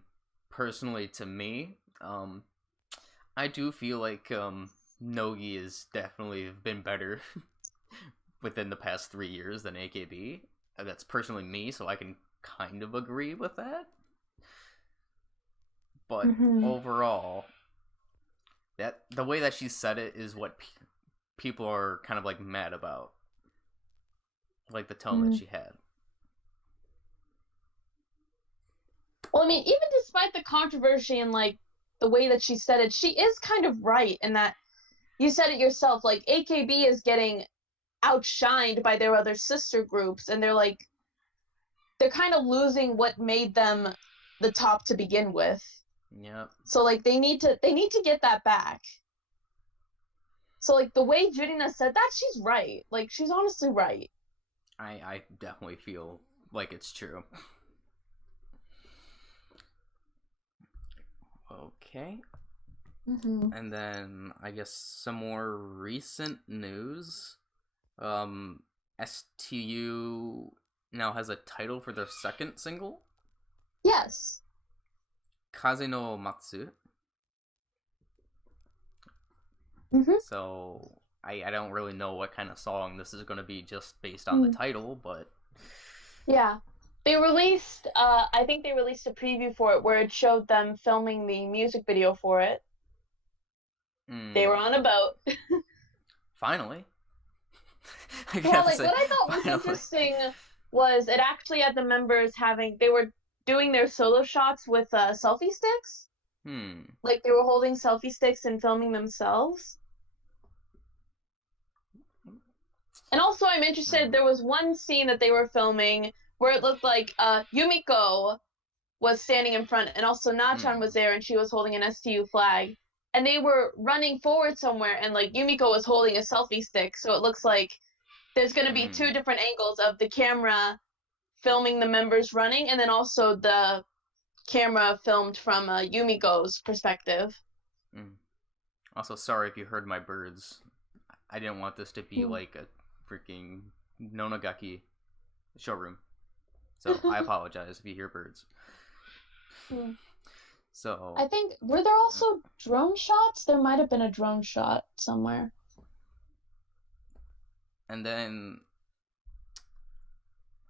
personally to me, I do feel like Nogi has definitely been better within the past 3 years than AKB. That's personally me, so I can kind of agree with that. But overall, that the way that she said it is what people are kind of like mad about, like the tone that she had. Well, I mean, even despite the controversy and like the way that she said it, she is kind of right in that you said it yourself. Like AKB is getting outshined by their other sister groups, and they're kind of losing what made them the top to begin with. Yep. So like they need to get that back. So like the way Yurina said that, she's right. Like she's honestly right. I definitely feel like it's true. Okay. And then I guess some more recent news. STU now has a title for their second single. Yes. Kaze no Matsu. So I don't really know what kind of song this is going to be just based on the title, but yeah. They released, I think they released a preview for it where it showed them filming the music video for it. They were on a boat. Finally. Yeah, like what I thought was interesting was it actually had the members they were doing their solo shots with selfie sticks. Like they were holding selfie sticks and filming themselves. And also I'm interested, there was one scene that they were filming where it looked like Yumiko was standing in front, and also Na-chan was there, and she was holding an STU flag. And they were running forward somewhere, and like Yumiko was holding a selfie stick, so it looks like there's going to be two different angles of the camera filming the members running, and then also the camera filmed from Yumiko's perspective. Also, sorry if you heard my birds. I didn't want this to be like a freaking Nonagaki showroom. So I apologize if you hear birds. So I think, were there also drone shots? There might have been a drone shot somewhere. And then,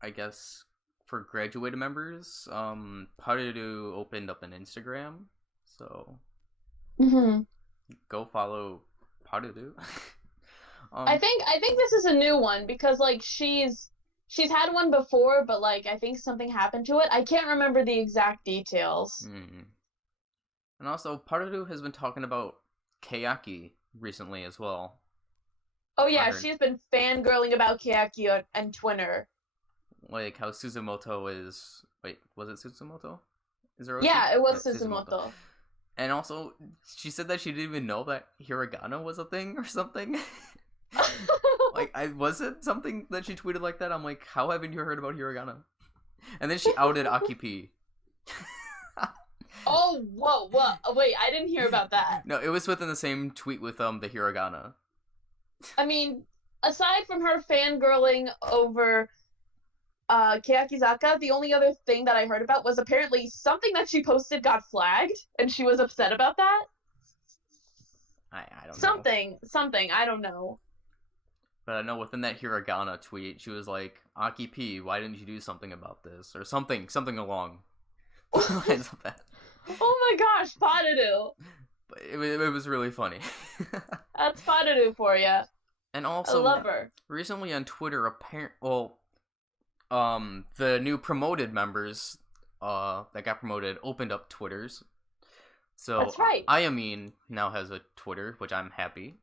I guess, for graduated members, Harudu opened up an Instagram, so go follow Harudu. I think this is a new one because like she's had one before, but like I think something happened to it. I can't remember the exact details. And also, Harudu has been talking about Keyaki recently as well. Oh yeah, she's been fangirling about Keyaki and Twinner. Like how Suzumoto is... Wait, was it Suzumoto? Yeah, it was Suzumoto. And also, she said that she didn't even know that hiragana was a thing or something. Like, was it something that she tweeted like that? I'm like, how haven't you heard about hiragana? And then she outed Aki P. Oh, whoa, wait, I didn't hear about that. No, it was within the same tweet with the hiragana. I mean, aside from her fangirling over Keyakizaka, the only other thing that I heard about was apparently something that she posted got flagged, and she was upset about that. I don't know. Something, I don't know. But I know within that hiragana tweet, she was like, Aki P, why didn't you do something about this? Or something along the lines of that. Oh my gosh, Padaru! But it was really funny. That's Padaru for you. And also, I love her. Recently on Twitter, the new promoted members that got promoted opened up Twitters. So that's right. Ayamine now has a Twitter, which I'm happy.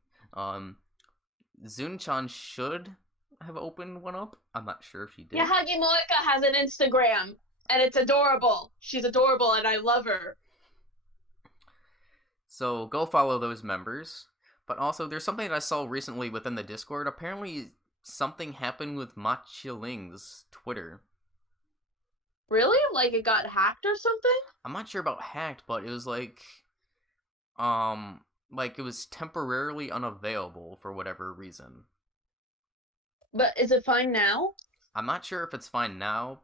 Zun-chan should have opened one up. I'm not sure if she did. Yahagi Moeka has an Instagram, and it's adorable. She's adorable, and I love her. So go follow those members. But also, there's something that I saw recently within the Discord. Apparently, something happened with Machiling's Twitter. Really? Like it got hacked or something? I'm not sure about hacked, but it was like it was temporarily unavailable for whatever reason. But is it fine now? I'm not sure if it's fine now,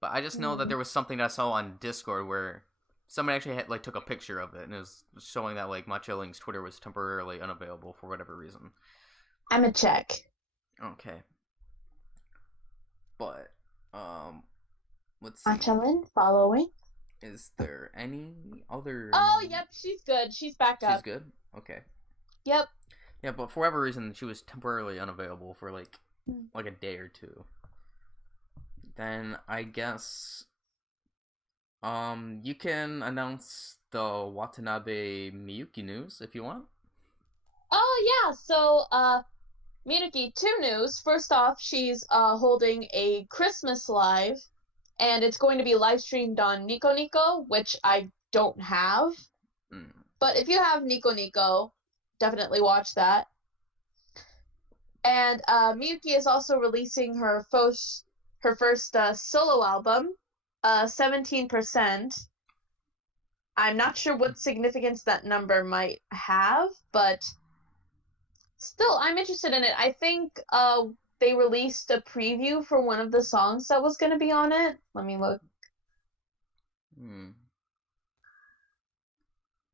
but I just know that there was something that I saw on Discord where somebody actually took a picture of it, and it was showing that Machiling's Twitter was temporarily unavailable for whatever reason. I'ma check. Okay. But let's see. Machilin, following. Is there any other... Oh, yep, she's good. She's back up. She's good? Okay. Yep. Yeah, but for whatever reason, she was temporarily unavailable for, like a day or two. Then, I guess... you can announce the Watanabe Miyuki news if you want. Oh, yeah, so, Miyuki, 2 news. First off, she's, holding a Christmas live, and it's going to be live streamed on Nico Nico, which I don't have. But if you have Nico Nico, definitely watch that. And Miyuki is also releasing her first solo album, 17%. I'm not sure what significance that number might have, but still, I'm interested in it. I think they released a preview for one of the songs that was going to be on it. Let me look.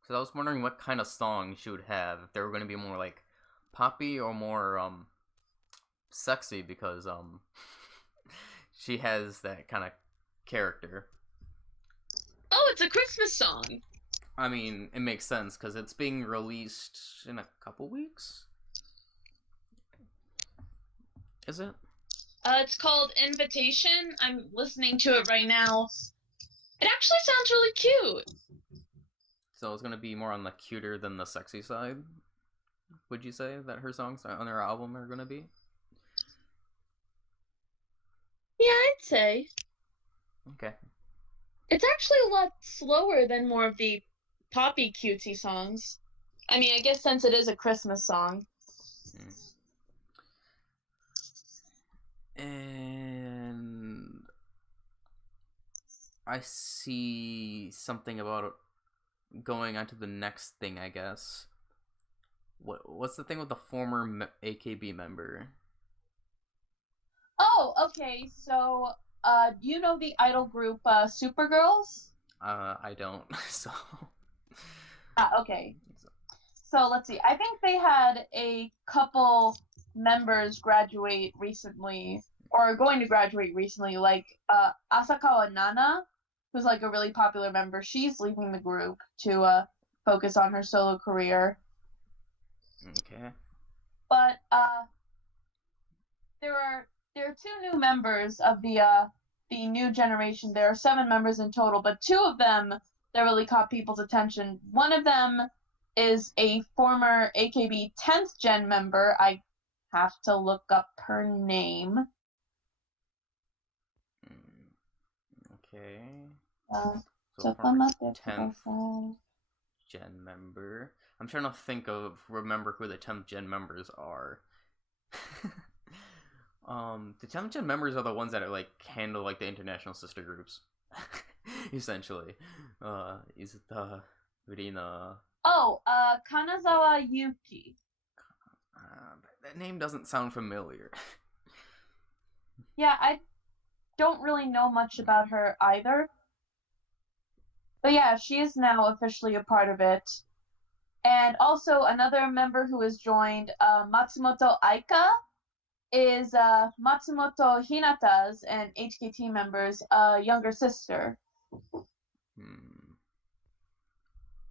So I was wondering what kind of song she would have, if they were going to be more like poppy or more sexy, because she has that kind of character. Oh, it's a Christmas song. I mean, it makes sense because it's being released in a couple weeks. Is it? It's called Invitation. I'm listening to it right now. It actually sounds really cute. So it's gonna be more on the cuter than the sexy side. Would you say that her songs on her album are gonna be? Yeah, I'd say. Okay. It's actually a lot slower than more of the poppy cutesy songs. I mean, I guess since it is a Christmas song. And I see something about going on to the next thing, I guess. What's the thing with the former AKB member? Oh, okay. So, do you know the idol group Supergirls? I don't. So. Okay. So let's see. I think they had a couple members graduate recently, or are going to graduate recently. Like Asakawa Nana, who's like a really popular member. She's leaving the group to focus on her solo career. Okay. But there are two new members of the new generation. There are 7 members in total, but 2 of them that really caught people's attention. One of them is a former AKB 10th gen member. I have to look up her name. Okay. So former 10th gen member. I'm trying to remember who the 10th gen members are. The 10th gen members are the ones that are like handle like the international sister groups, essentially. Is it the Rina? Oh, Kanazawa Yuki. That name doesn't sound familiar. Yeah, I don't really know much about her either. But yeah, she is now officially a part of it. And also another member who has joined, Matsumoto Aika, is Matsumoto Hinata's and HKT members' younger sister.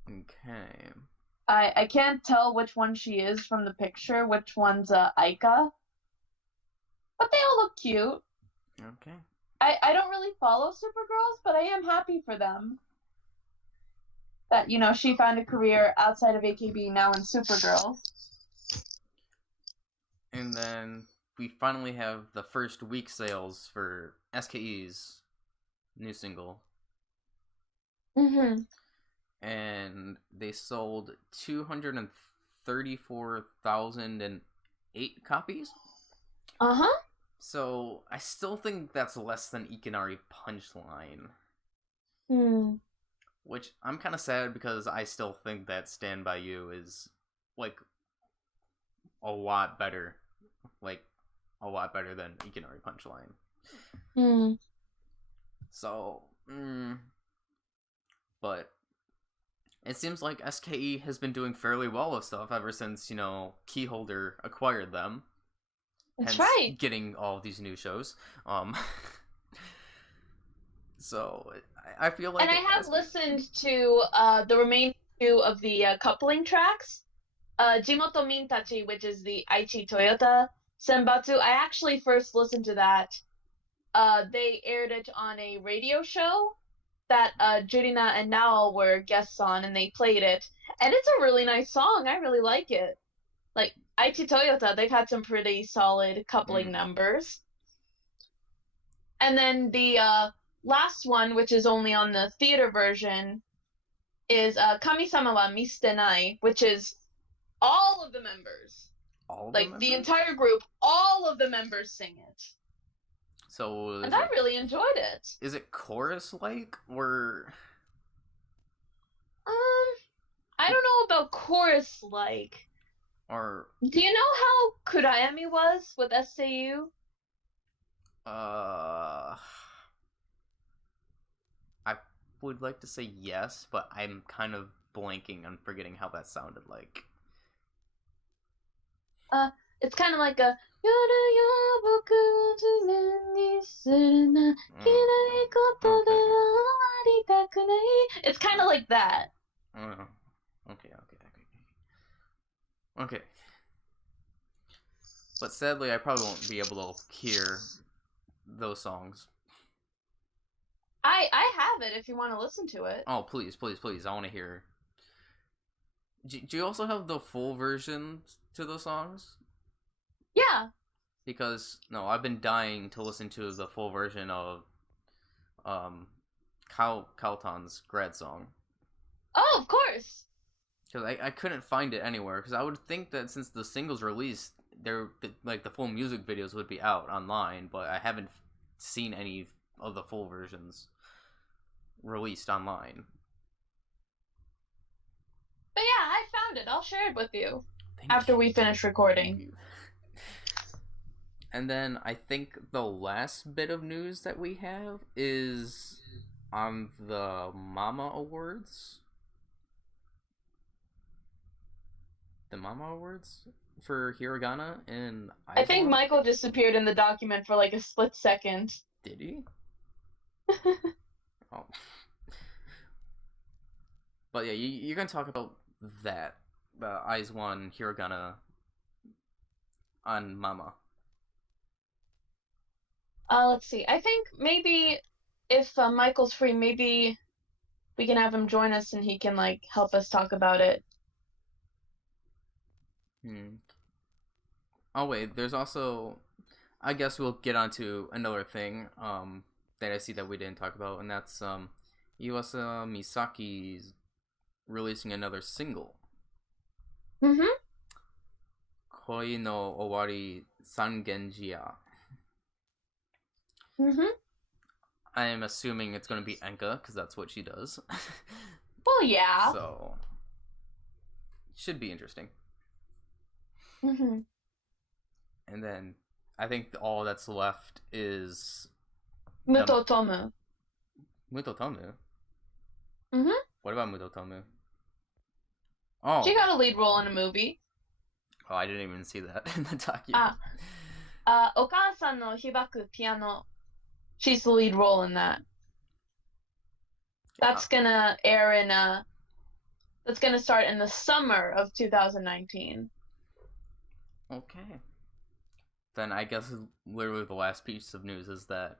Okay. I can't tell which one she is from the picture, which one's Aika. But they all look cute. Okay. I don't really follow Supergirls, but I am happy for them. That, you know, she found a career outside of AKB now in Supergirls. And then we finally have the first week sales for SKE's new single. Mm-hmm. And they sold 234,008 copies. Uh-huh. So I still think that's less than Ikinari Punchline. Which I'm kind of sad because I still think that Stand By You is like a lot better. Like a lot better than Ikinari Punchline. So, but it seems like SKE has been doing fairly well with stuff ever since, you know, Keyholder acquired them. That's hence right. Getting all of these new shows. So I feel like. And I have listened to the remaining 2 of the coupling tracks. Jimoto Mintachi, which is the Aichi Toyota Senbatsu. I actually first listened to that. They aired it on a radio show that Jurina and Nao were guests on, and they played it. And it's a really nice song. I really like it. Like, Aichi Toyota, they've had some pretty solid coupling numbers. And then the last one, which is only on the theater version, is Kami-sama wa Miste Nai, which is all of the members. The entire group, all of the members sing it. So and I really enjoyed it. Is it chorus-like, or... I don't know about chorus-like. Or... Do you know how Kurayami was with SAU? I would like to say yes, but I'm kind of blanking on forgetting how that sounded like. It's kind of like a 夜よ僕を図面にするな。きれいことでは終わりたくない。It's kind of like that. Okay. But sadly, I probably won't be able to hear those songs. I have it if you want to listen to it. Oh, please. I want to hear. Do you also have the full version to those songs? Yeah. Because, no, I've been dying to listen to the full version of Kaltan's grad song. Oh, of course. Because I couldn't find it anywhere. Because I would think that since the singles released, the full music videos would be out online, but I haven't seen any of the full versions released online. But yeah, I found it. I'll share it with you after we finish recording. And then I think the last bit of news that we have is on the Mama Awards. The Mama Awards for Hiragana and I think Michael disappeared in the document for like a split second. Did he? Oh. But yeah, you're gonna talk about that, the IZ'One Hiragana on Mama. Let's see. I think maybe if Michael's free, maybe we can have him join us and he can like help us talk about it. Oh wait, there's also, I guess we'll get onto another thing that I see that we didn't talk about, and that's Iwasa Misaki's releasing another single. Koi no Owari Sangenjia. I am assuming it's going to be Enka, because that's what she does. Well, yeah. So, should be interesting. And then, I think all that's left is... Mutotomu. Mutotomu? What about Mutotomu? Oh. She got a lead role in a movie. Oh, I didn't even see that in the document. Okaasan no Hibaku Piano. She's the lead role in that. That's gonna air in that's gonna start in the summer of 2019. Okay. Then I guess literally the last piece of news is that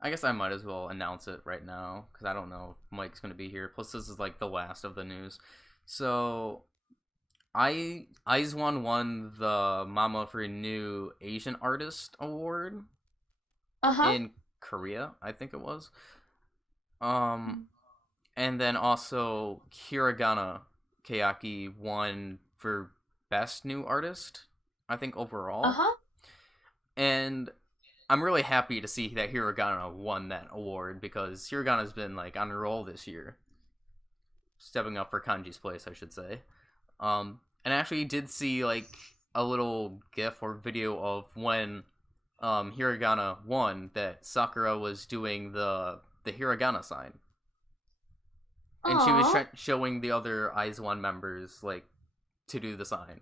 I guess I might as well announce it right now because I don't know if Mike's gonna be here. Plus, this is like the last of the news. So, IZ'One won the Mama for New Asian Artist Award in Korea, I think it was. And then also Hiragana Keiaki won for Best New Artist, I think overall. And I'm really happy to see that Hiragana won that award because Hiragana's been like on a roll this year, stepping up for Kanji's place, I should say. And I actually did see like a little GIF or video of when Hiragana won that Sakura was doing the Hiragana sign, and she was showing the other IZ'One members like to do the sign.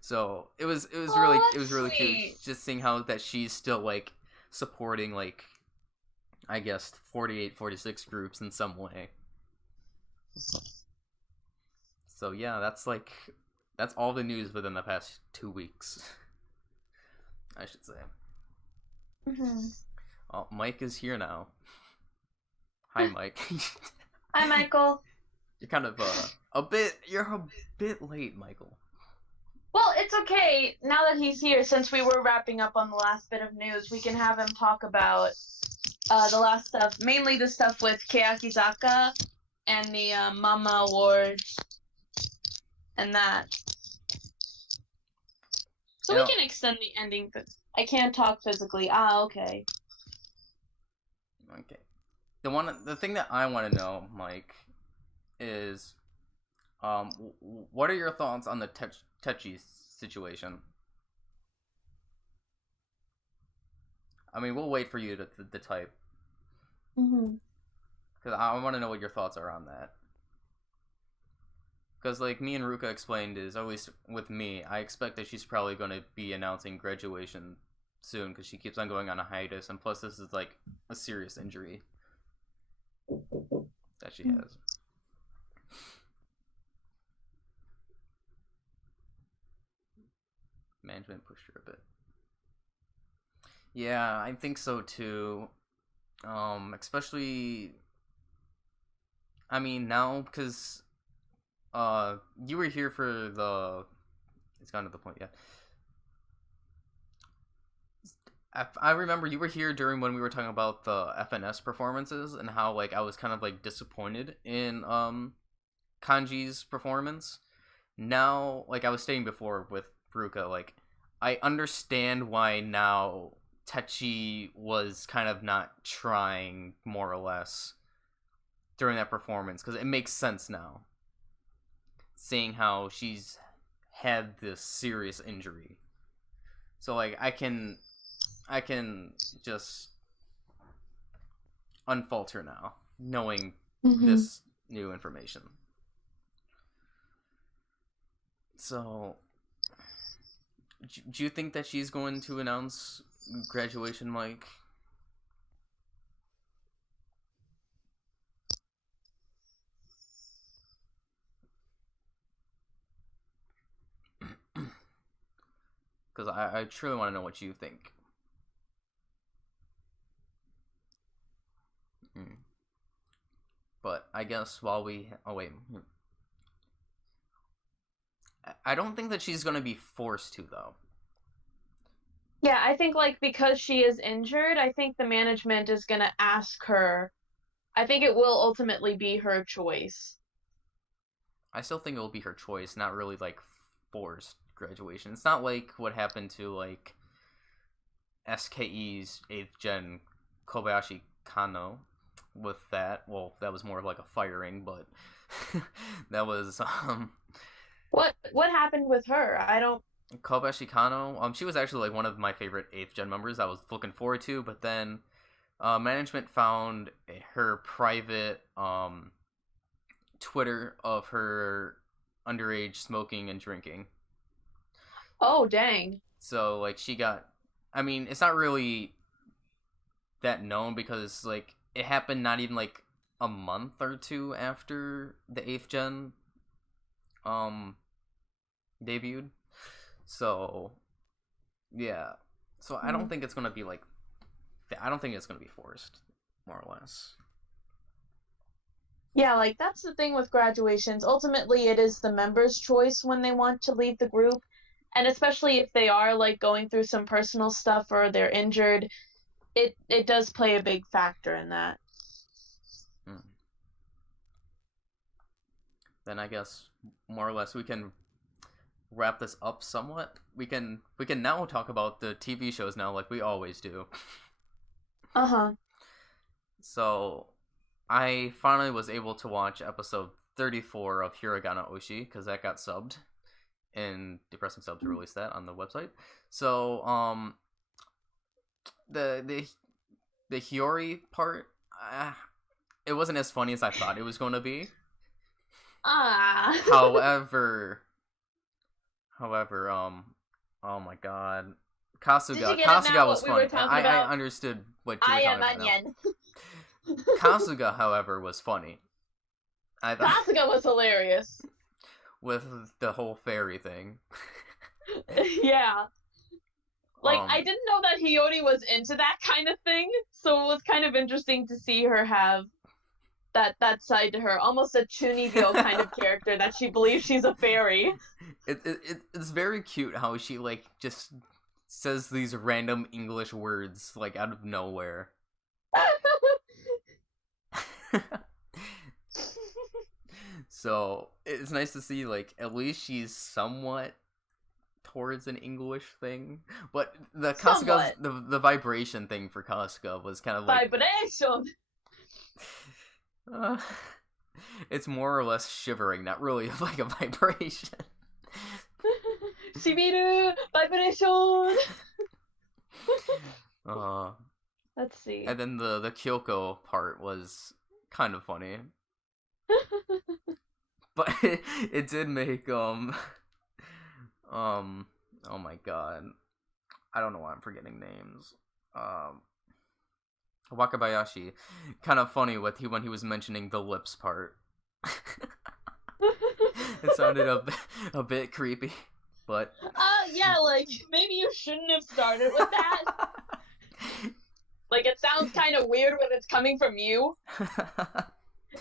So it was really cute just seeing how that she's still like supporting like I guess 48, 46 groups in some way. So yeah, that's all the news within the past 2 weeks, I should say. Oh, Mike is here now. Hi, Mike. Hi, Michael. You're kind of a bit late, Michael. Well, it's okay. Now that he's here, since we were wrapping up on the last bit of news, we can have him talk about the last stuff, mainly the stuff with Keakizaka and the Mama Awards and that. So we can extend the ending, but I can't talk physically. Okay. Okay. The thing that I want to know, Mike, is what are your thoughts on the Techi situation? I mean, we'll wait for you to type. Because I want to know what your thoughts are on that. Because, like, me and Ruka explained is, at least with me, I expect that she's probably going to be announcing graduation soon, because she keeps on going on a hiatus, and plus this is, like, a serious injury that she has. Management pushed her a bit. Yeah, I think so too. Especially, I mean, now, because you were here for the, it's gotten to the point, yeah. I remember you were here during when we were talking about the FNS performances and how, like, I was kind of, like, disappointed in Kanji's performance. Now, like I was saying before with Ruka, like, I understand why now Techi was kind of not trying, more or less, during that performance, because it makes sense now, seeing how she's had this serious injury. So, like, I can just unfault her now, knowing this new information. So, do you think that she's going to announce graduation, Mike? Because I truly want to know what you think. But I guess while we... Oh, wait. I don't think that she's going to be forced to, though. Yeah, I think, like, because she is injured, I think the management is going to ask her. I think it will ultimately be her choice. I still think it will be her choice, not really, like, forced graduation. It's not like what happened to, like, SKE's 8th gen Kobayashi Kano with that. Well, that was more of like a firing, but that was What happened with her? I don't... Kobayashi Kano, she was actually like one of my favorite 8th gen members I was looking forward to, but then management found her private Twitter of her underage smoking and drinking. Oh, dang. So, like, she got... I mean, it's not really that known because, like, it happened not even, like, a month or two after the 8th gen debuted. So, yeah. So, I don't think it's gonna be, like... I don't think it's gonna be forced, more or less. Yeah, like, that's the thing with graduations. Ultimately, it is the members' choice when they want to leave the group. And especially if they are, like, going through some personal stuff or they're injured, it does play a big factor in that. Then I guess, more or less, we can wrap this up somewhat. We can now talk about the TV shows now, like we always do. So, I finally was able to watch episode 34 of Hiragana Oshi, because that got subbed. And Depressing Subs released that on the website. So, the Hiyori part, it wasn't as funny as I thought it was going to be. However, oh my god, Kasuga was funny. I understood what you were talking about. Kasuga, however, was funny. Kasuga was hilarious. With the whole fairy thing. Yeah. Like, I didn't know that Hiyori was into that kind of thing, so it was kind of interesting to see her have that side to her, almost a Chunibyo kind of character that she believes she's a fairy. It's very cute how she, like, just says these random English words, like, out of nowhere. So, it's nice to see, like, at least she's somewhat towards an English thing. But the Kasuga's, the vibration thing for Kasuga was kind of like... Vibration! It's more or less shivering, not really like a vibration. Shibiru! Vibration! Let's see. And then the Kyoko part was kind of funny. But it did make oh my god, I don't know why I'm forgetting names. Wakabayashi, kind of funny when he was mentioning the lips part. It sounded a bit creepy, but yeah, like maybe you shouldn't have started with that. Like, it sounds kind of weird when it's coming from you.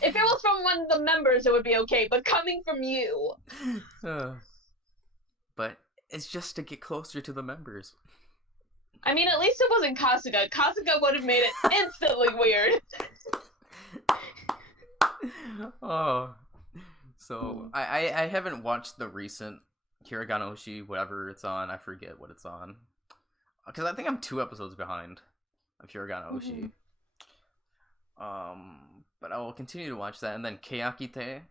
If it was from one of the members, it would be okay, but coming from you. But it's just to get closer to the members. I mean, at least it wasn't Kasuga. Kasuga would have made it instantly weird. Oh. So, I haven't watched the recent Hiragana Oshi, whatever it's on. I forget what it's on. Because I think I'm 2 episodes behind of Hiragana Oshi. But I will continue to watch that. And then Keyakite.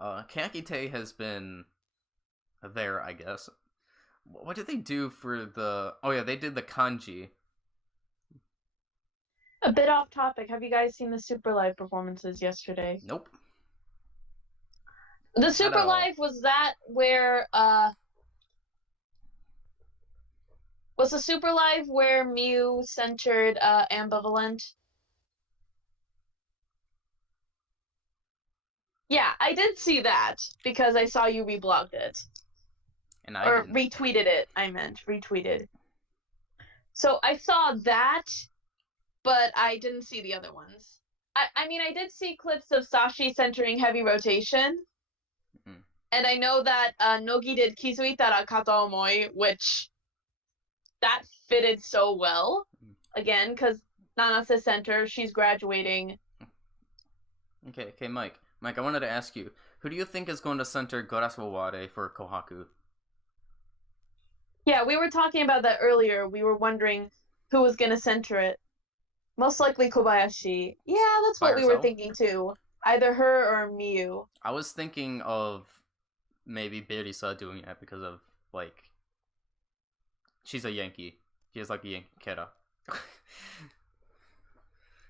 Keyakite has been there, I guess. What did they do for the... Oh yeah, they did the kanji. A bit off topic. Have you guys seen the Super Live performances yesterday? Nope. The Super Live, was that where, was the Super Live where Mew centered, Ambivalent? Yeah, I did see that, because I saw you reblogged it. And I or didn't. retweeted it, retweeted. So I saw that, but I didn't see the other ones. I mean, I did see clips of Sashi centering heavy rotation. And I know that Nogi did Kizuitara Kata Omoi, which that fitted so well. Again, because Nanase center, she's graduating. Okay, Mike. Mike, I wanted to ask you, who do you think is going to center Gorasaware for Kohaku? Yeah, we were talking about that earlier. We were wondering who was going to center it. Most likely Kobayashi. Yeah, that's what we were thinking too. Either her or Miyu. I was thinking of maybe Berisa doing it because of, like, she's a Yankee. She has, like, a Yankee kera.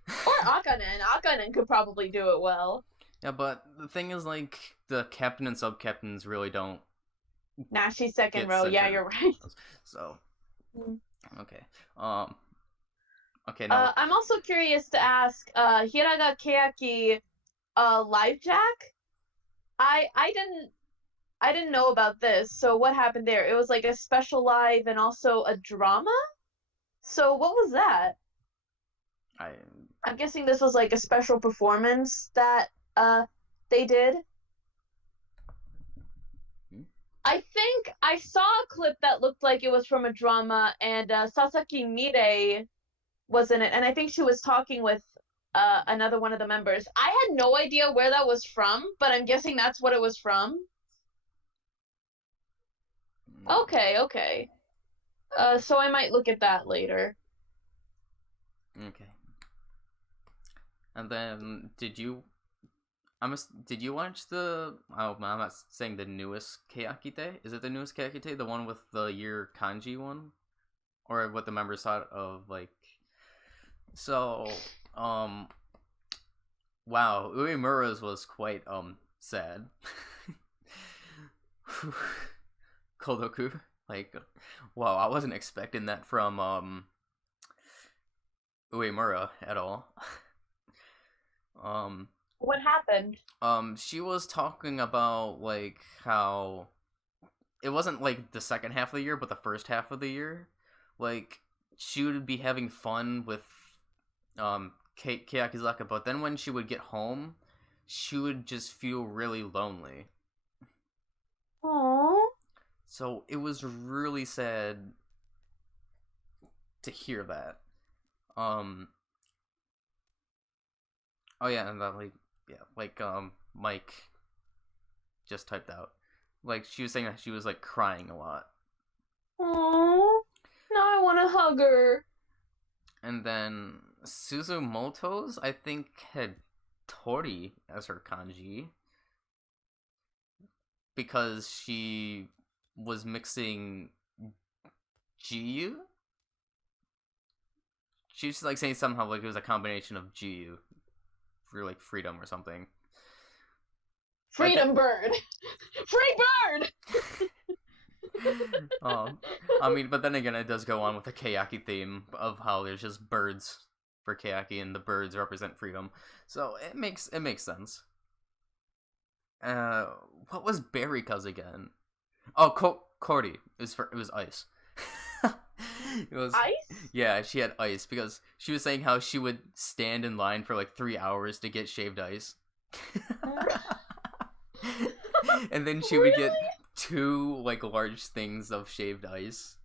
Or Akanen. Akanen could probably do it well. Yeah, but the thing is, like, the captain and sub-captains really don't... Nah, she's second row. Yeah, you're right. So, okay. Okay, now... I'm also curious to ask, Hiraga Keaki, live jack? I didn't know about this, so what happened there? It was like a special live and also a drama? So what was that? I'm guessing this was like a special performance that they did. I think I saw a clip that looked like it was from a drama, and Sasaki Mirei was in it, and I think she was talking with another one of the members. I had no idea where that was from, but I'm guessing that's what it was from. Okay. So I might look at that later. Okay. And then, did you watch the... Oh, I'm not saying the newest Keyakite. Is it the newest Keyakite? The one with the year kanji one? Or what the members thought of, like... So, wow, Uemura's was quite, sad. Kodoku. Like, wow, I wasn't expecting that from, Uemura at all. What happened? She was talking about, like, how it wasn't, like, the second half of the year, but the first half of the year. Like, she would be having fun with, Keyakizaka, but then when she would get home, she would just feel really lonely. Aww. So, it was really sad to hear that. Oh yeah, and that, like, Mike just typed out. Like, she was saying that she was, like, crying a lot. Aww. Now I want to hug her. And then Suzumoto's, I think, had Tori as her kanji. Because she was mixing Jiyu? She was, like, saying somehow, like, it was a combination of Jiyu for, like, freedom or something. Freedom bird! Free bird! I mean, but then again, it does go on with the Kayaki theme of how there's just birds for Kayaki, and the birds represent freedom. So it makes sense. What was Berika's again? Oh, Cordy. It was ice. It was ice? Yeah, she had ice because she was saying how she would stand in line for like 3 hours to get shaved ice. And then she would get 2 like large things of shaved ice.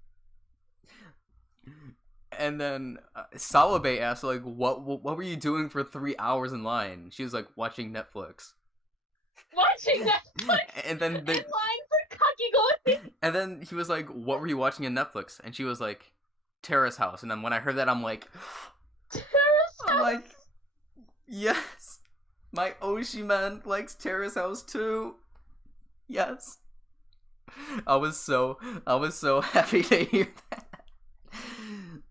And then Salabe asked like, what were you doing for 3 hours in line? She was like, watching Netflix. Watching Netflix. And then in line for Kakigori. And then he was like, what were you watching on Netflix? And she was like, Terrace House. And then when I heard that, I'm like, Terrace House. I'm like, yes, my Oshi man likes Terrace House too. Yes. I was so happy to hear that.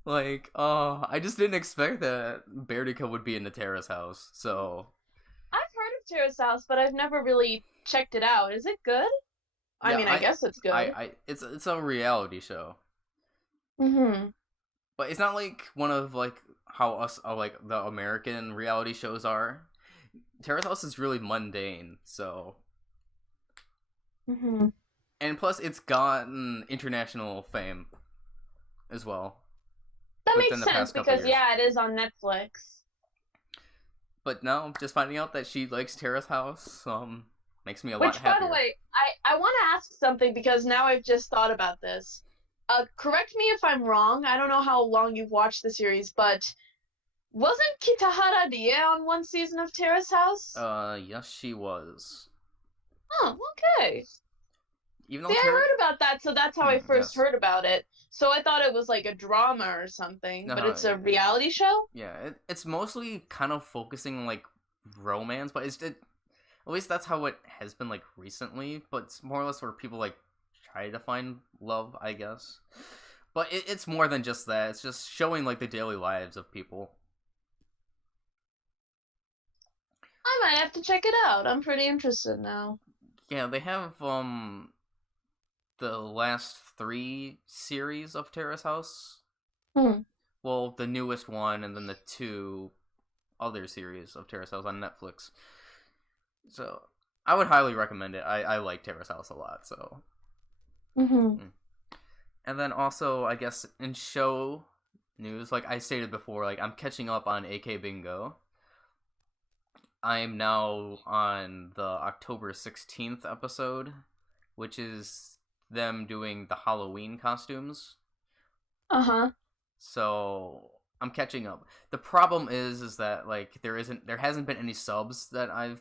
Like, I just didn't expect that Berika would be in the Terrace House. So I've heard of Terrace House, but I've never really checked it out. Is it good? I mean, I guess it's good. It's a reality show. Mm-hmm. But it's not like one of like how us like the American reality shows are. Terrace House is really mundane, so. Mm-hmm. And plus, it's gotten international fame as well. That makes sense because it is on Netflix. But now, just finding out that she likes Terrace House, makes me a lot happier. Which, by the way, I want to ask something because now I've just thought about this. Correct me if I'm wrong. I don't know how long you've watched the series, but wasn't Kitahara Rie on one season of Terrace House? Yes, she was. Oh, okay. Even though I heard about that, so that's how I first heard about it. So I thought it was like a drama or something, but it's a reality show? Yeah, it's mostly kind of focusing on, like, romance, but at least that's how it has been, like, recently, but it's more or less where people, like, try to find love, I guess. But it's more than just that. It's just showing, like, the daily lives of people. I might have to check it out. I'm pretty interested now. Yeah, they have, the last 3 series of Terrace House. Well, the newest one, and then the 2 other series of Terrace House on Netflix. So, I would highly recommend it. I like Terrace House a lot, so. And then also, I guess, in show news, like I stated before, like, I'm catching up on AK Bingo. I am now on the October 16th episode, which is them doing the Halloween costumes. So I'm catching up. The problem is that like there hasn't been any subs that I've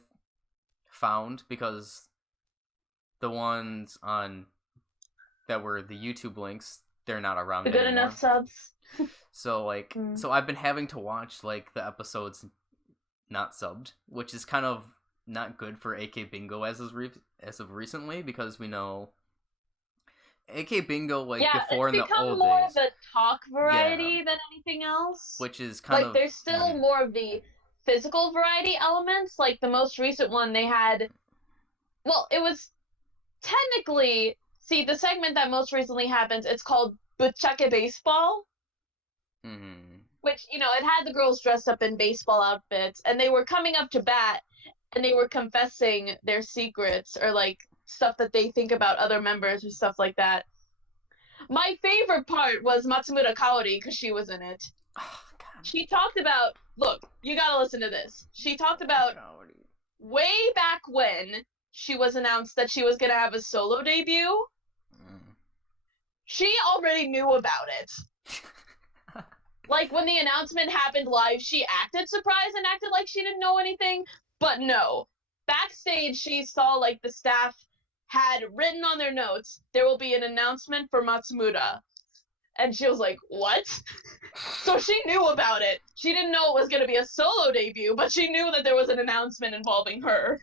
found because the ones on that were the YouTube links, they're not around anymore. Good enough subs. So like so I've been having to watch like the episodes not subbed, which is kind of not good for AK Bingo as of recently, because we know AK Bingo, like, before in the old days. Yeah, it's become more of a talk variety than anything else. Which is kind of... Like, there's still more of the physical variety elements. Like, the most recent one, they had... Well, it was technically... See, the segment that most recently happened, it's called Butchake Baseball. Which, you know, it had the girls dressed up in baseball outfits, and they were coming up to bat, and they were confessing their secrets, or, like... stuff that they think about other members or stuff like that. My favorite part was Matsumura Kaori because she was in it. Oh, God. She talked about, look, you gotta listen to this. She talked about way back when she was announced that she was gonna have a solo debut. She already knew about it. Like, when the announcement happened live, she acted surprised and acted like she didn't know anything, but no. Backstage, she saw, like, the staff had written on their notes, there will be an announcement for Matsumura. And she was like, what? So she knew about it. She didn't know it was going to be a solo debut, but she knew that there was an announcement involving her.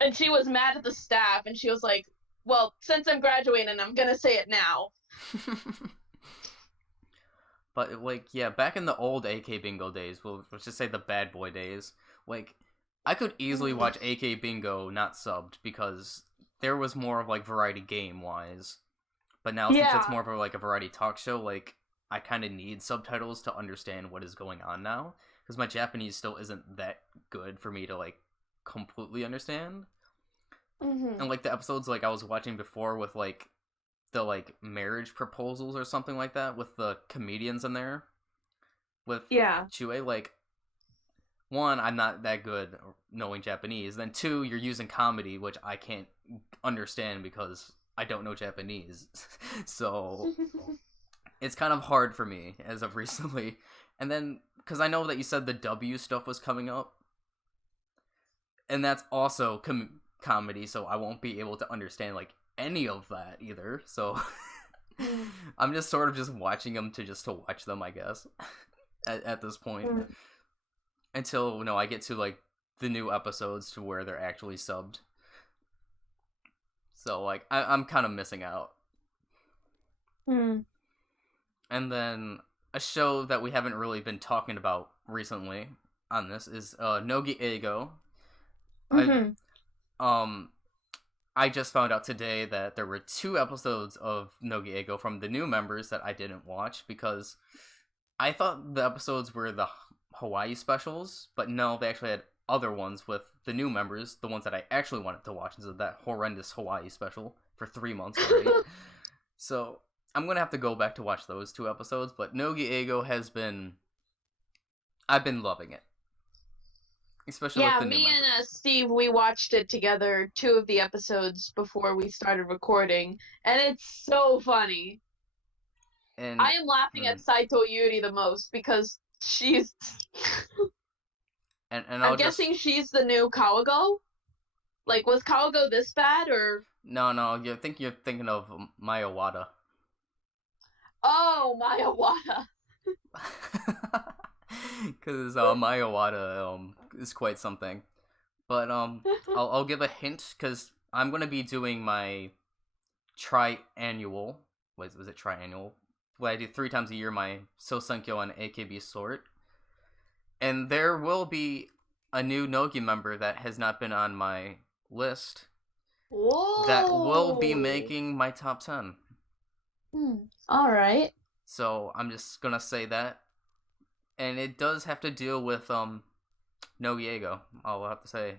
And she was mad at the staff, and she was like, well, since I'm graduating, I'm going to say it now. But, like, yeah, back in the old AK Bingo days, let's just say the bad boy days, like, I could easily watch AK Bingo not subbed because there was more of like variety game wise. But now since it's more of like a variety talk show, like I kind of need subtitles to understand what is going on now because my Japanese still isn't that good for me to like completely understand. And like the episodes like I was watching before with like the like marriage proposals or something like that with the comedians in there with Chue, like one, I'm not that good knowing Japanese. Then two, you're using comedy, which I can't understand because I don't know Japanese. So it's kind of hard for me as of recently. And then, because I know that you said the W stuff was coming up. And that's also comedy, so I won't be able to understand, like, any of that either. So I'm just sort of just watching them to watch them, I guess, at this point. Until, I get to, like, the new episodes to where they're actually subbed. So, like, I'm kind of missing out. And then a show that we haven't really been talking about recently on this is Nogi Eigo. I just found out today that there were 2 episodes of Nogi Eigo from the new members that I didn't watch because I thought the episodes were the Hawaii specials, but no, they actually had other ones with the new members, the ones that I actually wanted to watch instead of that horrendous Hawaii special for 3 months already. So I'm gonna have to go back to watch those 2 episodes, but Nogi Eigo I've been loving it. Especially with the new members. And Steve, we watched it together, 2 of the episodes before we started recording, and it's so funny. And I am laughing at Saito Yuri the most because she's and I'm guessing she's the new Kawago? Like, was Kawago this bad, or? No, I think you're thinking of Maya Wada. Oh, Maya Wada. Because Maya Wada is quite something. But I'll give a hint, because I'm going to be doing my triannual, was it triannual? Well, I do 3 times a year my Sosenkyo and AKB sort. And there will be a new Nogi member that has not been on my list. Whoa. That will be making my top 10. Alright. So I'm just gonna say that. And it does have to deal with Nogi Eigo. I'll have to say.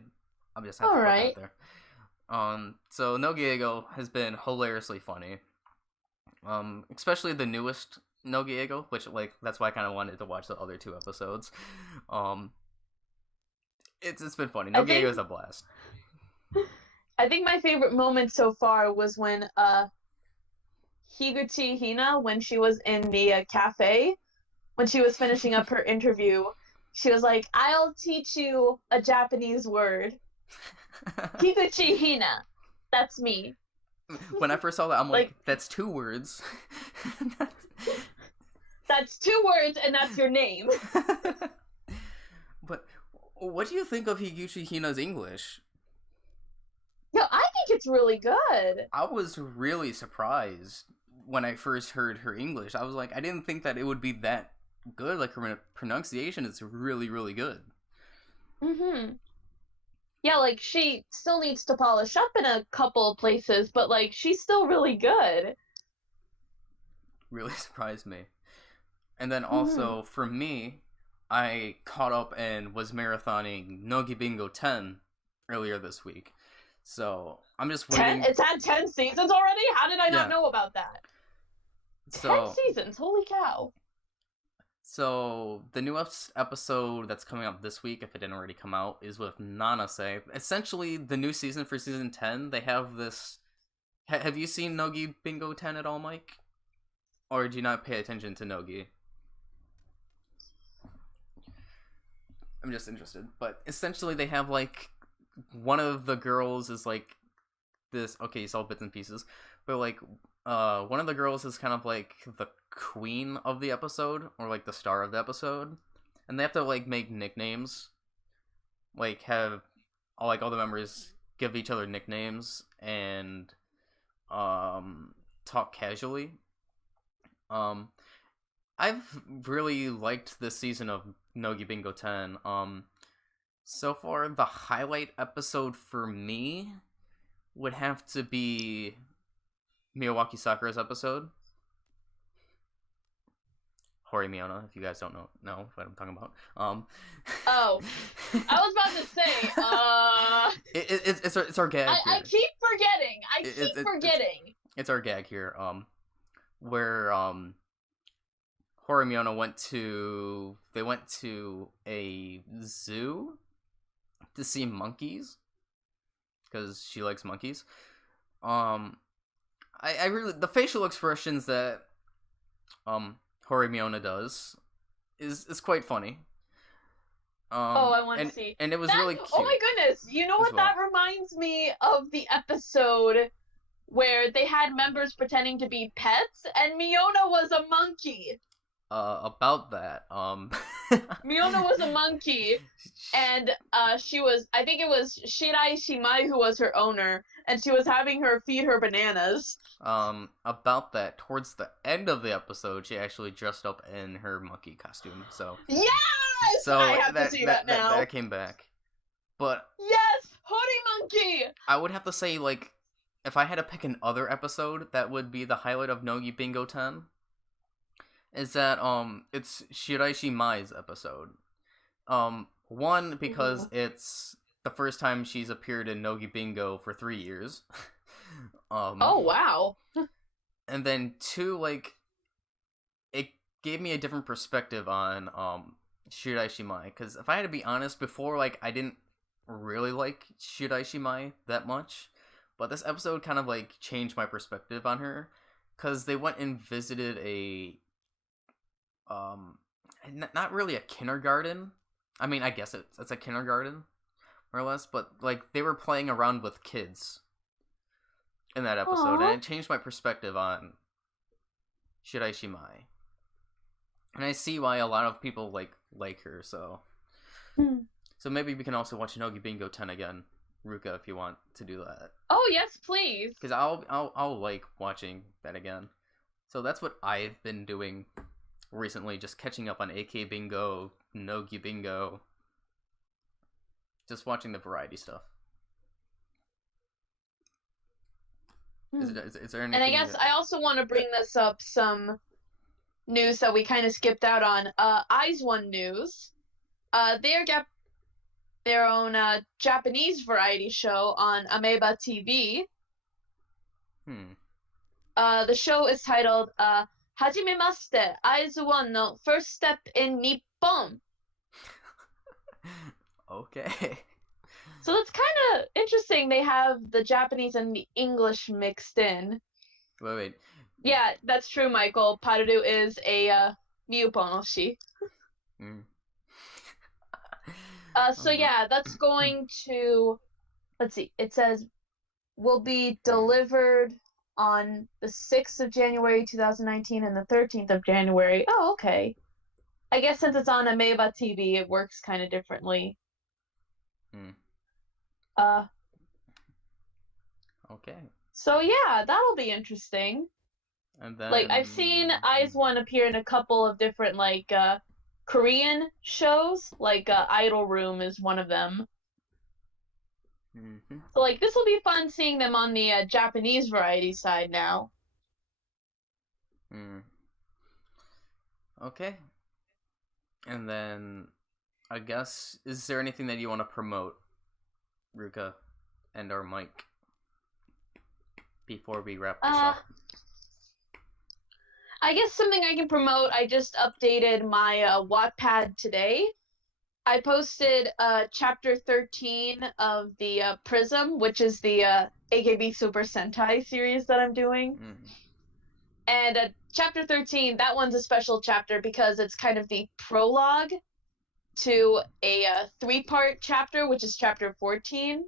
I'm just have to put that there. So Nogi Eigo has been hilariously funny. Especially the newest Nogi Eigo, which that's why I kind of wanted to watch the other 2 episodes. It's been funny. Nogi Eigo is a blast. I think my favorite moment so far was when Higuchi Hina, when she was in the cafe, when she was finishing up her interview, she was like, "I'll teach you a Japanese word." Higuchi Hina. That's me. When I first saw that, I'm like, that's 2 words. That's 2 words, and that's your name. But what do you think of Higuchi Hina's English? No, I think it's really good. I was really surprised when I first heard her English. I was like, I didn't think that it would be that good. Like, her pronunciation is really, really good. Yeah, like, she still needs to polish up in a couple places, but, like, she's still really good. Really surprised me. And then also, for me, I caught up and was marathoning Nogi Bingo 10 earlier this week. So, I'm just waiting. 10? It's had 10 seasons already? How did I not know about that? 10 seasons, holy cow. So, the new episode that's coming out this week, if it didn't already come out, is with Nanase. Essentially, the new season for season 10, they have this... Have you seen Nogi Bingo 10 at all, Mike? Or do you not pay attention to Nogi? I'm just interested. But essentially, they have, like... One of the girls is, like... This... Okay, you saw bits and pieces. But, like... one of the girls is kind of, like, the queen of the episode, or, like, the star of the episode, and they have to, like, make nicknames, like, have, all the members give each other nicknames, and, talk casually. I've really liked this season of Nogi Bingo 10, So far, the highlight episode for me would have to be Miyawaki Sakura's episode. Hori Miyano, if you guys don't know what I'm talking about. Oh, I was about to say, it's our gag here. I keep forgetting. Forgetting. It's our gag here. Where Hori Miyano went to a zoo to see monkeys because she likes monkeys. I really, the facial expressions that Hori Miyano does is quite funny. I want to see. And it was really cute. Oh my goodness! You know what that reminds me of? The episode where they had members pretending to be pets, and Miyona was a monkey. About that, Miyona was a monkey, and she was, I think it was Shirai Shimai who was her owner, and she was having her feed her bananas. About that, towards the end of the episode, she actually dressed up in her monkey costume, so... Yes! So I have to see that now. That came back. But... Yes! Hori Monkey! I would have to say, like, if I had to pick another episode, that would be the highlight of Nogi Bingo 10. Is that, it's Shiraishi Mai's episode. One, because it's the first time she's appeared in Nogi Bingo for 3 years. Oh, wow. And then two, like, it gave me a different perspective on, Shiraishi Mai. Because if I had to be honest, before, like, I didn't really like Shiraishi Mai that much. But this episode kind of, like, changed my perspective on her. Because they went and visited a... not really a kindergarten. I mean, I guess it's a kindergarten, more or less, but, like, they were playing around with kids in that episode, and it changed my perspective on Shiraishi Mai. And I see why a lot of people like her, so... So maybe we can also watch Nogi Bingo 10 again, Ruka, if you want to do that. Oh, yes, please! Because I'll like watching that again. So that's what I've been doing recently, just catching up on AK Bingo, Nogi Bingo, just watching the variety stuff. Is there anything? And I guess I also want to bring this up, some news that we kind of skipped out on. IZ'One news. They got their own Japanese variety show on Ameba TV. The show is titled Hajimemashite, IZ'One no First Step in Nippon. Okay. So that's kind of interesting. They have the Japanese and the English mixed in. Wait. Yeah, that's true, Michael. Paru is a Miyuponoshi. So yeah, that's going to... Let's see. It says will be delivered on the 6th of January 2019 and the 13th of January. Oh, okay. I guess since it's on Ameba TV, it works kind of differently. Okay. So yeah, that'll be interesting. And then... Like, I've seen IZ'One appear in a couple of different, like, Korean shows. Like, Idol Room is one of them. So, like, this will be fun seeing them on the Japanese variety side now. Okay. And then, I guess, is there anything that you want to promote, Ruka and or Mike, before we wrap this up? I guess something I can promote, I just updated my Wattpad today. I posted chapter 13 of the Prism, which is the AKB Super Sentai series that I'm doing. And chapter 13, that one's a special chapter because it's kind of the prologue to a 3-part chapter, which is chapter 14.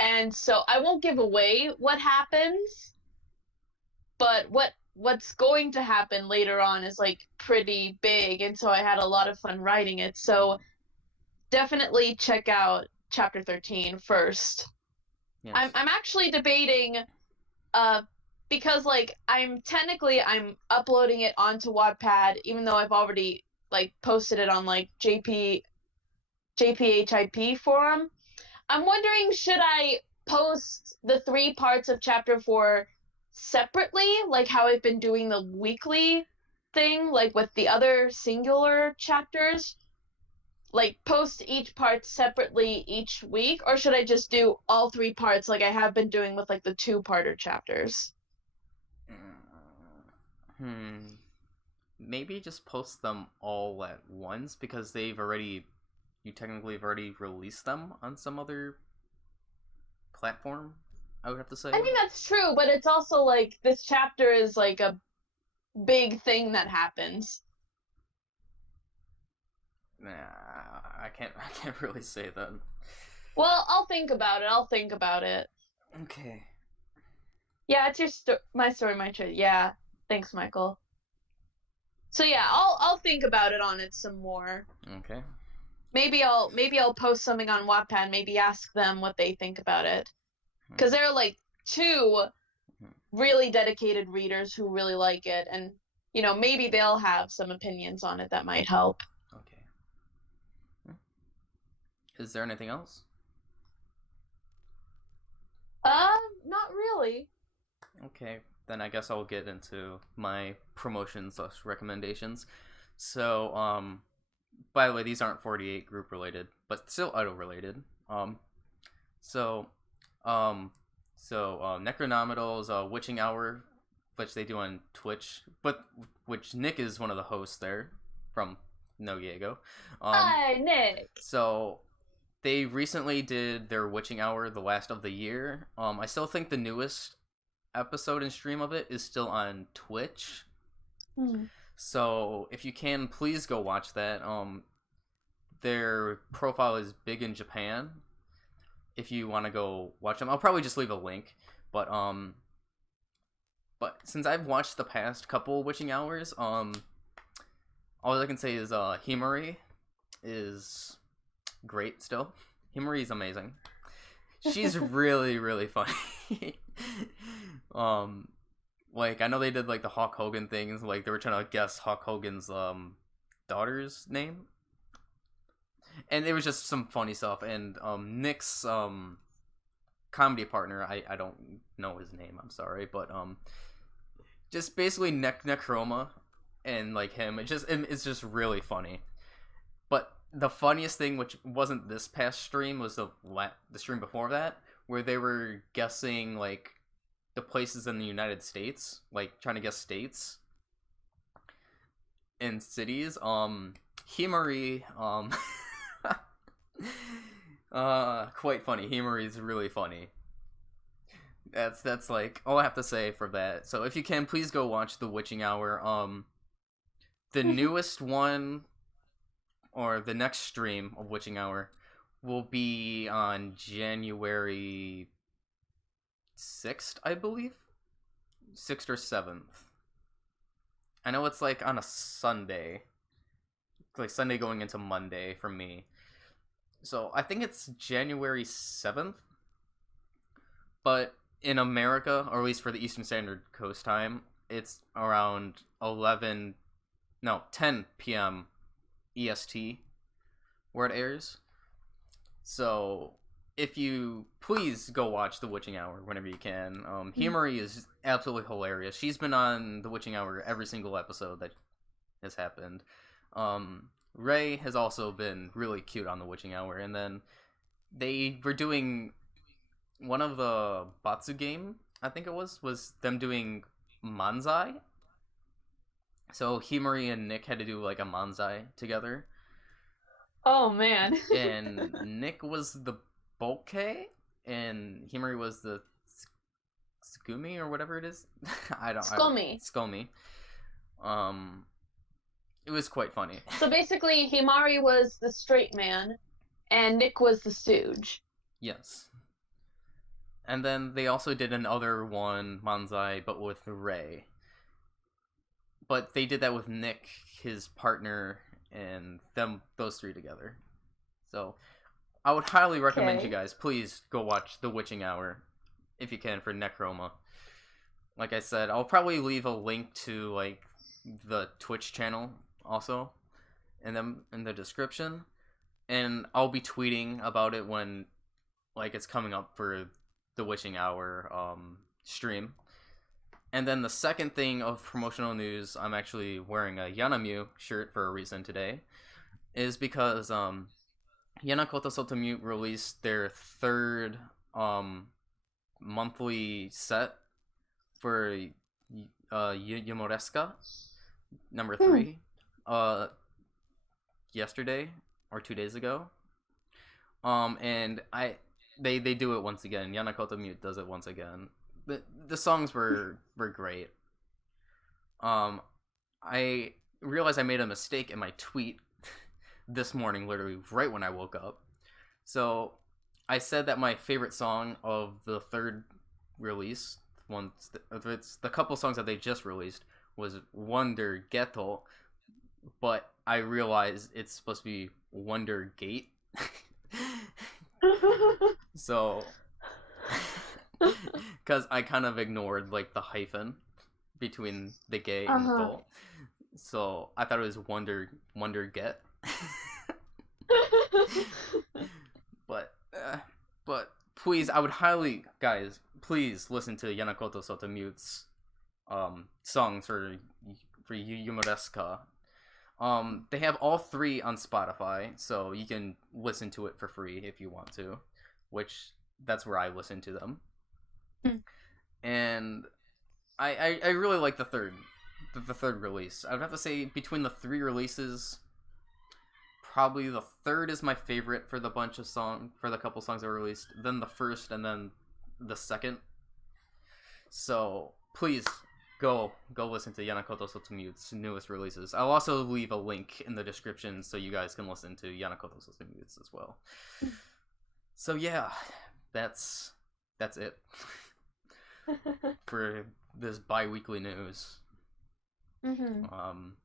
And so I won't give away what happens, but what's going to happen later on is, like, pretty big, and so I had a lot of fun writing it. So definitely check out chapter 13 first. Yes. I'm actually debating, because, like, I'm uploading it onto Wattpad, even though I've already, like, posted it on, like, JP JPHIP forum. I'm wondering, should I post the 3 parts of chapter 4 separately, like how I've been doing the weekly thing, like with the other singular chapters? Like, post each part separately each week, or should I just do all 3 parts like I have been doing with, like, the 2-parter chapters? Maybe just post them all at once, because you technically have already released them on some other platform, I would have to say. I mean, that's true, but it's also, like, this chapter is, like, a big thing that happens. Nah, I can't really say that. Well, I'll think about it. Okay. Yeah, it's my story, my choice. Yeah, thanks, Michael. So yeah, I'll think about it on it some more. Okay. Maybe I'll post something on Wattpad. Maybe ask them what they think about it, because there are like 2 really dedicated readers who really like it, and maybe they'll have some opinions on it that might help. Okay. Is there anything else? Not really. Okay, then I guess I'll get into my promotions / recommendations. So, by the way, these aren't 48 group related, but still idol related. Necronominal's Witching Hour, which they do on Twitch, but which Nick is one of the hosts there from Noriego. Hi, Nick. So they recently did their Witching Hour, the last of the year. I still think the newest episode and stream of it is still on Twitch. So if you can, please go watch that. Their profile is big in Japan. If you want to go watch them, I'll probably just leave a link. But since I've watched the past couple Witching Hours, all I can say is Himari is great still. Himari is amazing. She's really, really funny. Like, I know they did like the Hulk Hogan things, like they were trying to guess Hulk Hogan's daughter's name, and it was just some funny stuff. And Nick's comedy partner, I don't know his name, I'm sorry, but just basically Necroma and like him, it's just really funny. But the funniest thing, which wasn't this past stream, was the stream before that, where they were guessing like the places in the United States, like trying to guess states and cities. Himari, quite funny. Himari is really funny. That's like all I have to say for that. So if you can, please go watch the Witching Hour. The newest one, or the next stream of Witching Hour, will be on January 6th, I believe. 6th or 7th. I know it's like on a Sunday. Like Sunday going into Monday for me. So I think it's January 7th. But in America, or at least for the Eastern Standard Coast time, it's around 10 p.m. EST where it airs. So if you please go watch The Witching Hour whenever you can. Himari is absolutely hilarious. She's been on The Witching Hour every single episode that has happened. Ray has also been really cute on The Witching Hour. And then they were doing one of the Batsu game, I think it was them doing Manzai. So Himari and Nick had to do like a Manzai together. Oh man. And Nick was the Bokeh, and Himari was the Tsugumi or whatever it is. Skomi. It was quite funny. So basically, Himari was the straight man, and Nick was the stooge. Yes. And then they also did another one, Manzai, but with Ray. But they did that with Nick, his partner, and those 3 together. So I would highly recommend you guys, please go watch The Witching Hour if you can, for Necroma. Like I said, I'll probably leave a link to like the Twitch channel also in the description. and I'll be tweeting about it when like it's coming up for the Wishing Hour stream. And then the second thing of promotional news, I'm actually wearing a Yanamyu shirt for a reason today, is because Yanakoto Sotto released their third monthly set for Yumoresuka number 3 yesterday or 2 days ago. And they do it once again. Yanakoto Mute does it once again. The songs were great. I realized I made a mistake in my tweet this morning, literally right when I woke up. So I said that my favorite song of the third release, it's the couple songs that they just released, was Wonder Geto, but I realized it's supposed to be Wonder Gate. So, because I kind of ignored like the hyphen between the gay and the go, so I thought it was Wonder Get. But please, I would highly, guys, please listen to Yanakoto Sotto Mute's songs for Yumoresuka. They have all 3 on Spotify, so you can listen to it for free if you want to, which that's where I listen to them. And I really like the third release. I would have to say between the 3 releases, probably the third is my favorite for the couple songs that were released, then the first, and then the second. So please go listen to Yanakoto Sotto Mute's newest releases. I'll also leave a link in the description so you guys can listen to Yanakoto Sotto Mute's as well. So yeah, that's it for this bi-weekly news. I'm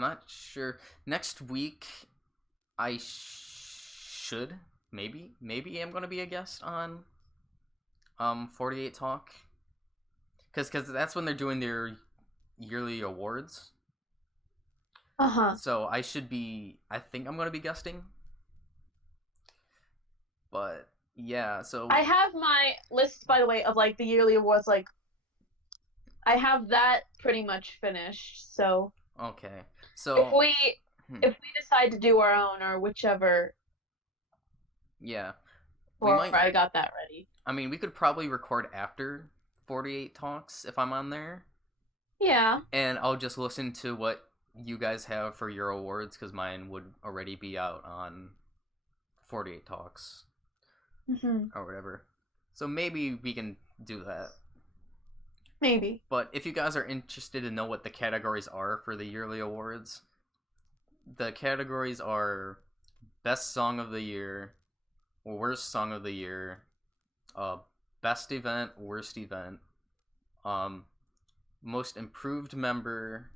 not sure. Next week, I should maybe I'm gonna be a guest on 48 Talk, because that's when they're doing their yearly awards. So I think I'm gonna be guesting. But yeah, so I have my list, by the way, of like the yearly awards. Like, I have that pretty much finished. So okay. So if we decide to do our own or whichever, yeah, I got that ready. I mean, we could probably record after 48 Talks if I'm on there. Yeah. And I'll just listen to what you guys have for your awards, because mine would already be out on 48 Talks. Or whatever. So maybe we can do that. Maybe. But if you guys are interested to know what the categories are for the yearly awards, the categories are Best Song of the Year, Worst Song of the Year, Best Event, Worst Event, Most Improved Member,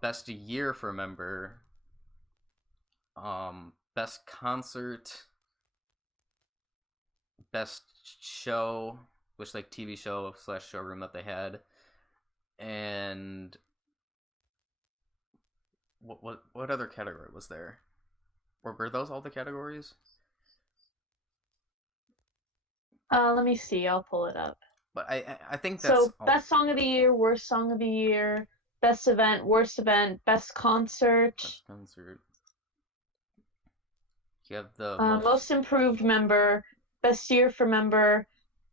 Best Year for Member, Best Concert, Best Show, which like TV show / showroom that they had, and what other category was there? Or were those all the categories? Let me see. I'll pull it up. But I think that's so. Best Song of the Year, Worst Song of the Year, Best Event, Worst Event, Best Concert. Best Concert. You have the Most Improved Member, Best Year for Member,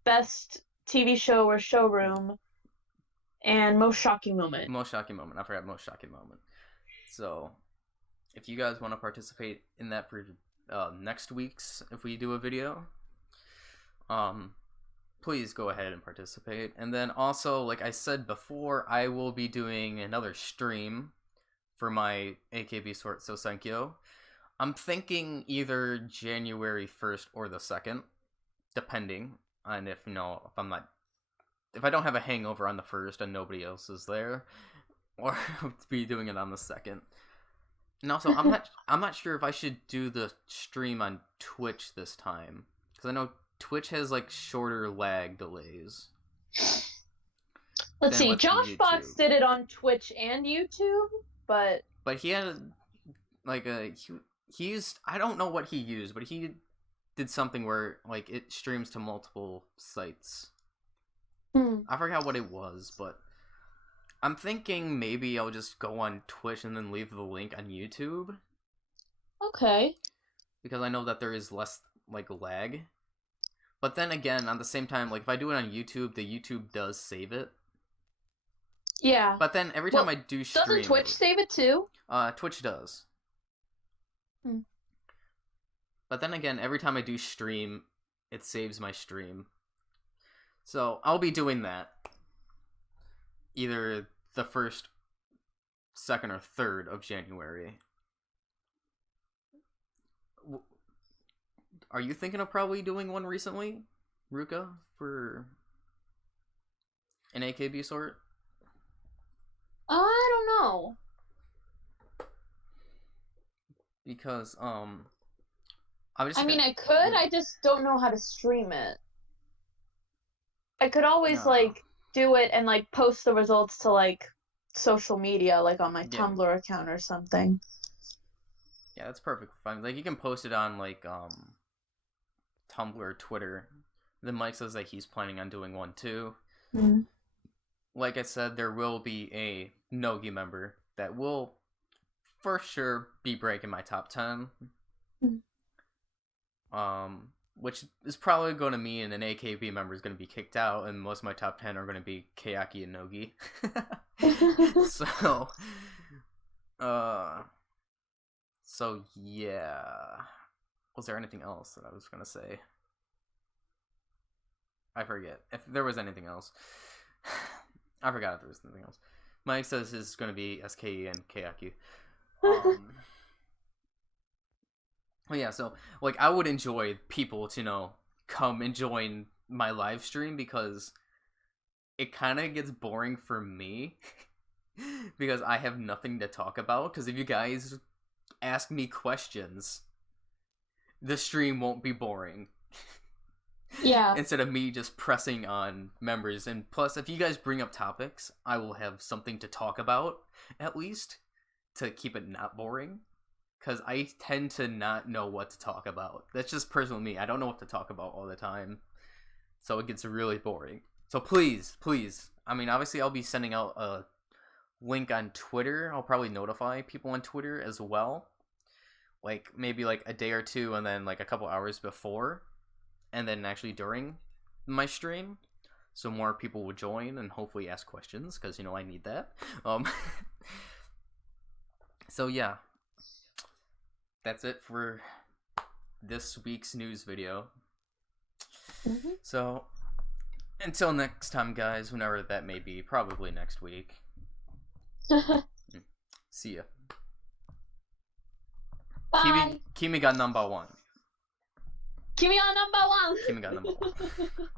Best TV Show or Showroom, and Most Shocking Moment. Most Shocking Moment. I forgot Most Shocking Moment. So, if you guys want to participate in that for next week's, if we do a video, please go ahead and participate. And then also, like I said before, I will be doing another stream for my AKB Sort Sosenkyo. I'm thinking either January 1st or the 2nd, depending on if I don't have a hangover on the 1st and nobody else is there, or I'll be doing it on the 2nd. And also, I'm not sure if I should do the stream on Twitch this time, because I know Twitch has like shorter lag delays. Let's see. Josh Fox did it on Twitch and YouTube, but he had like he used, I don't know what he used, but he did something where like it streams to multiple sites. I forgot what it was, but I'm thinking maybe I'll just go on Twitch and then leave the link on YouTube. Okay. Because I know that there is less like lag. But then again, on the same time, like if I do it on YouTube, the YouTube does save it. Yeah. But then every time I do stream, doesn't Twitch save it too? Twitch does. But then again, every time I do stream, it saves my stream. So I'll be doing that. Either the 1st, 2nd, or 3rd of January. Are you thinking of probably doing one recently, Ruka, for an AKB sort? I don't know. Because I I could. I just don't know how to stream it. I could always like do it and like post the results to like social media, like on my Tumblr account or something. Yeah, that's perfectly fine. Like you can post it on like Tumblr or Twitter. Then Mike says that he's planning on doing one too. Like I said, there will be a Nogi member that will for sure be breaking my top 10. Which is probably going to mean an AKB member is going to be kicked out, and most of my top 10 are going to be Kayaki and Nogi. So yeah. Was there anything else that I was going to say? I forget. If there was anything else. I forgot if there was anything else. Mike says this is going to be SKE and Kayaki. Well, yeah, so, like, I would enjoy people to, come and join my live stream because it kind of gets boring for me because I have nothing to talk about. Because if you guys ask me questions, the stream won't be boring. Yeah. Instead of me just pressing on members. And plus, if you guys bring up topics, I will have something to talk about, at least, to keep it not boring. Because I tend to not know what to talk about. That's just personal me. I don't know what to talk about all the time. So it gets really boring. So please, obviously I'll be sending out a link on Twitter. I'll probably notify people on Twitter as well. Like, maybe like a day or two and then like a couple hours before. And then actually during my stream. So more people will join and hopefully ask questions. Because, I need that. So yeah. That's it for this week's news video. So, until next time, guys, whenever that may be, probably next week. See ya. Bye. Kimi ga number one. Kimi ga number one. Kimi ga number one.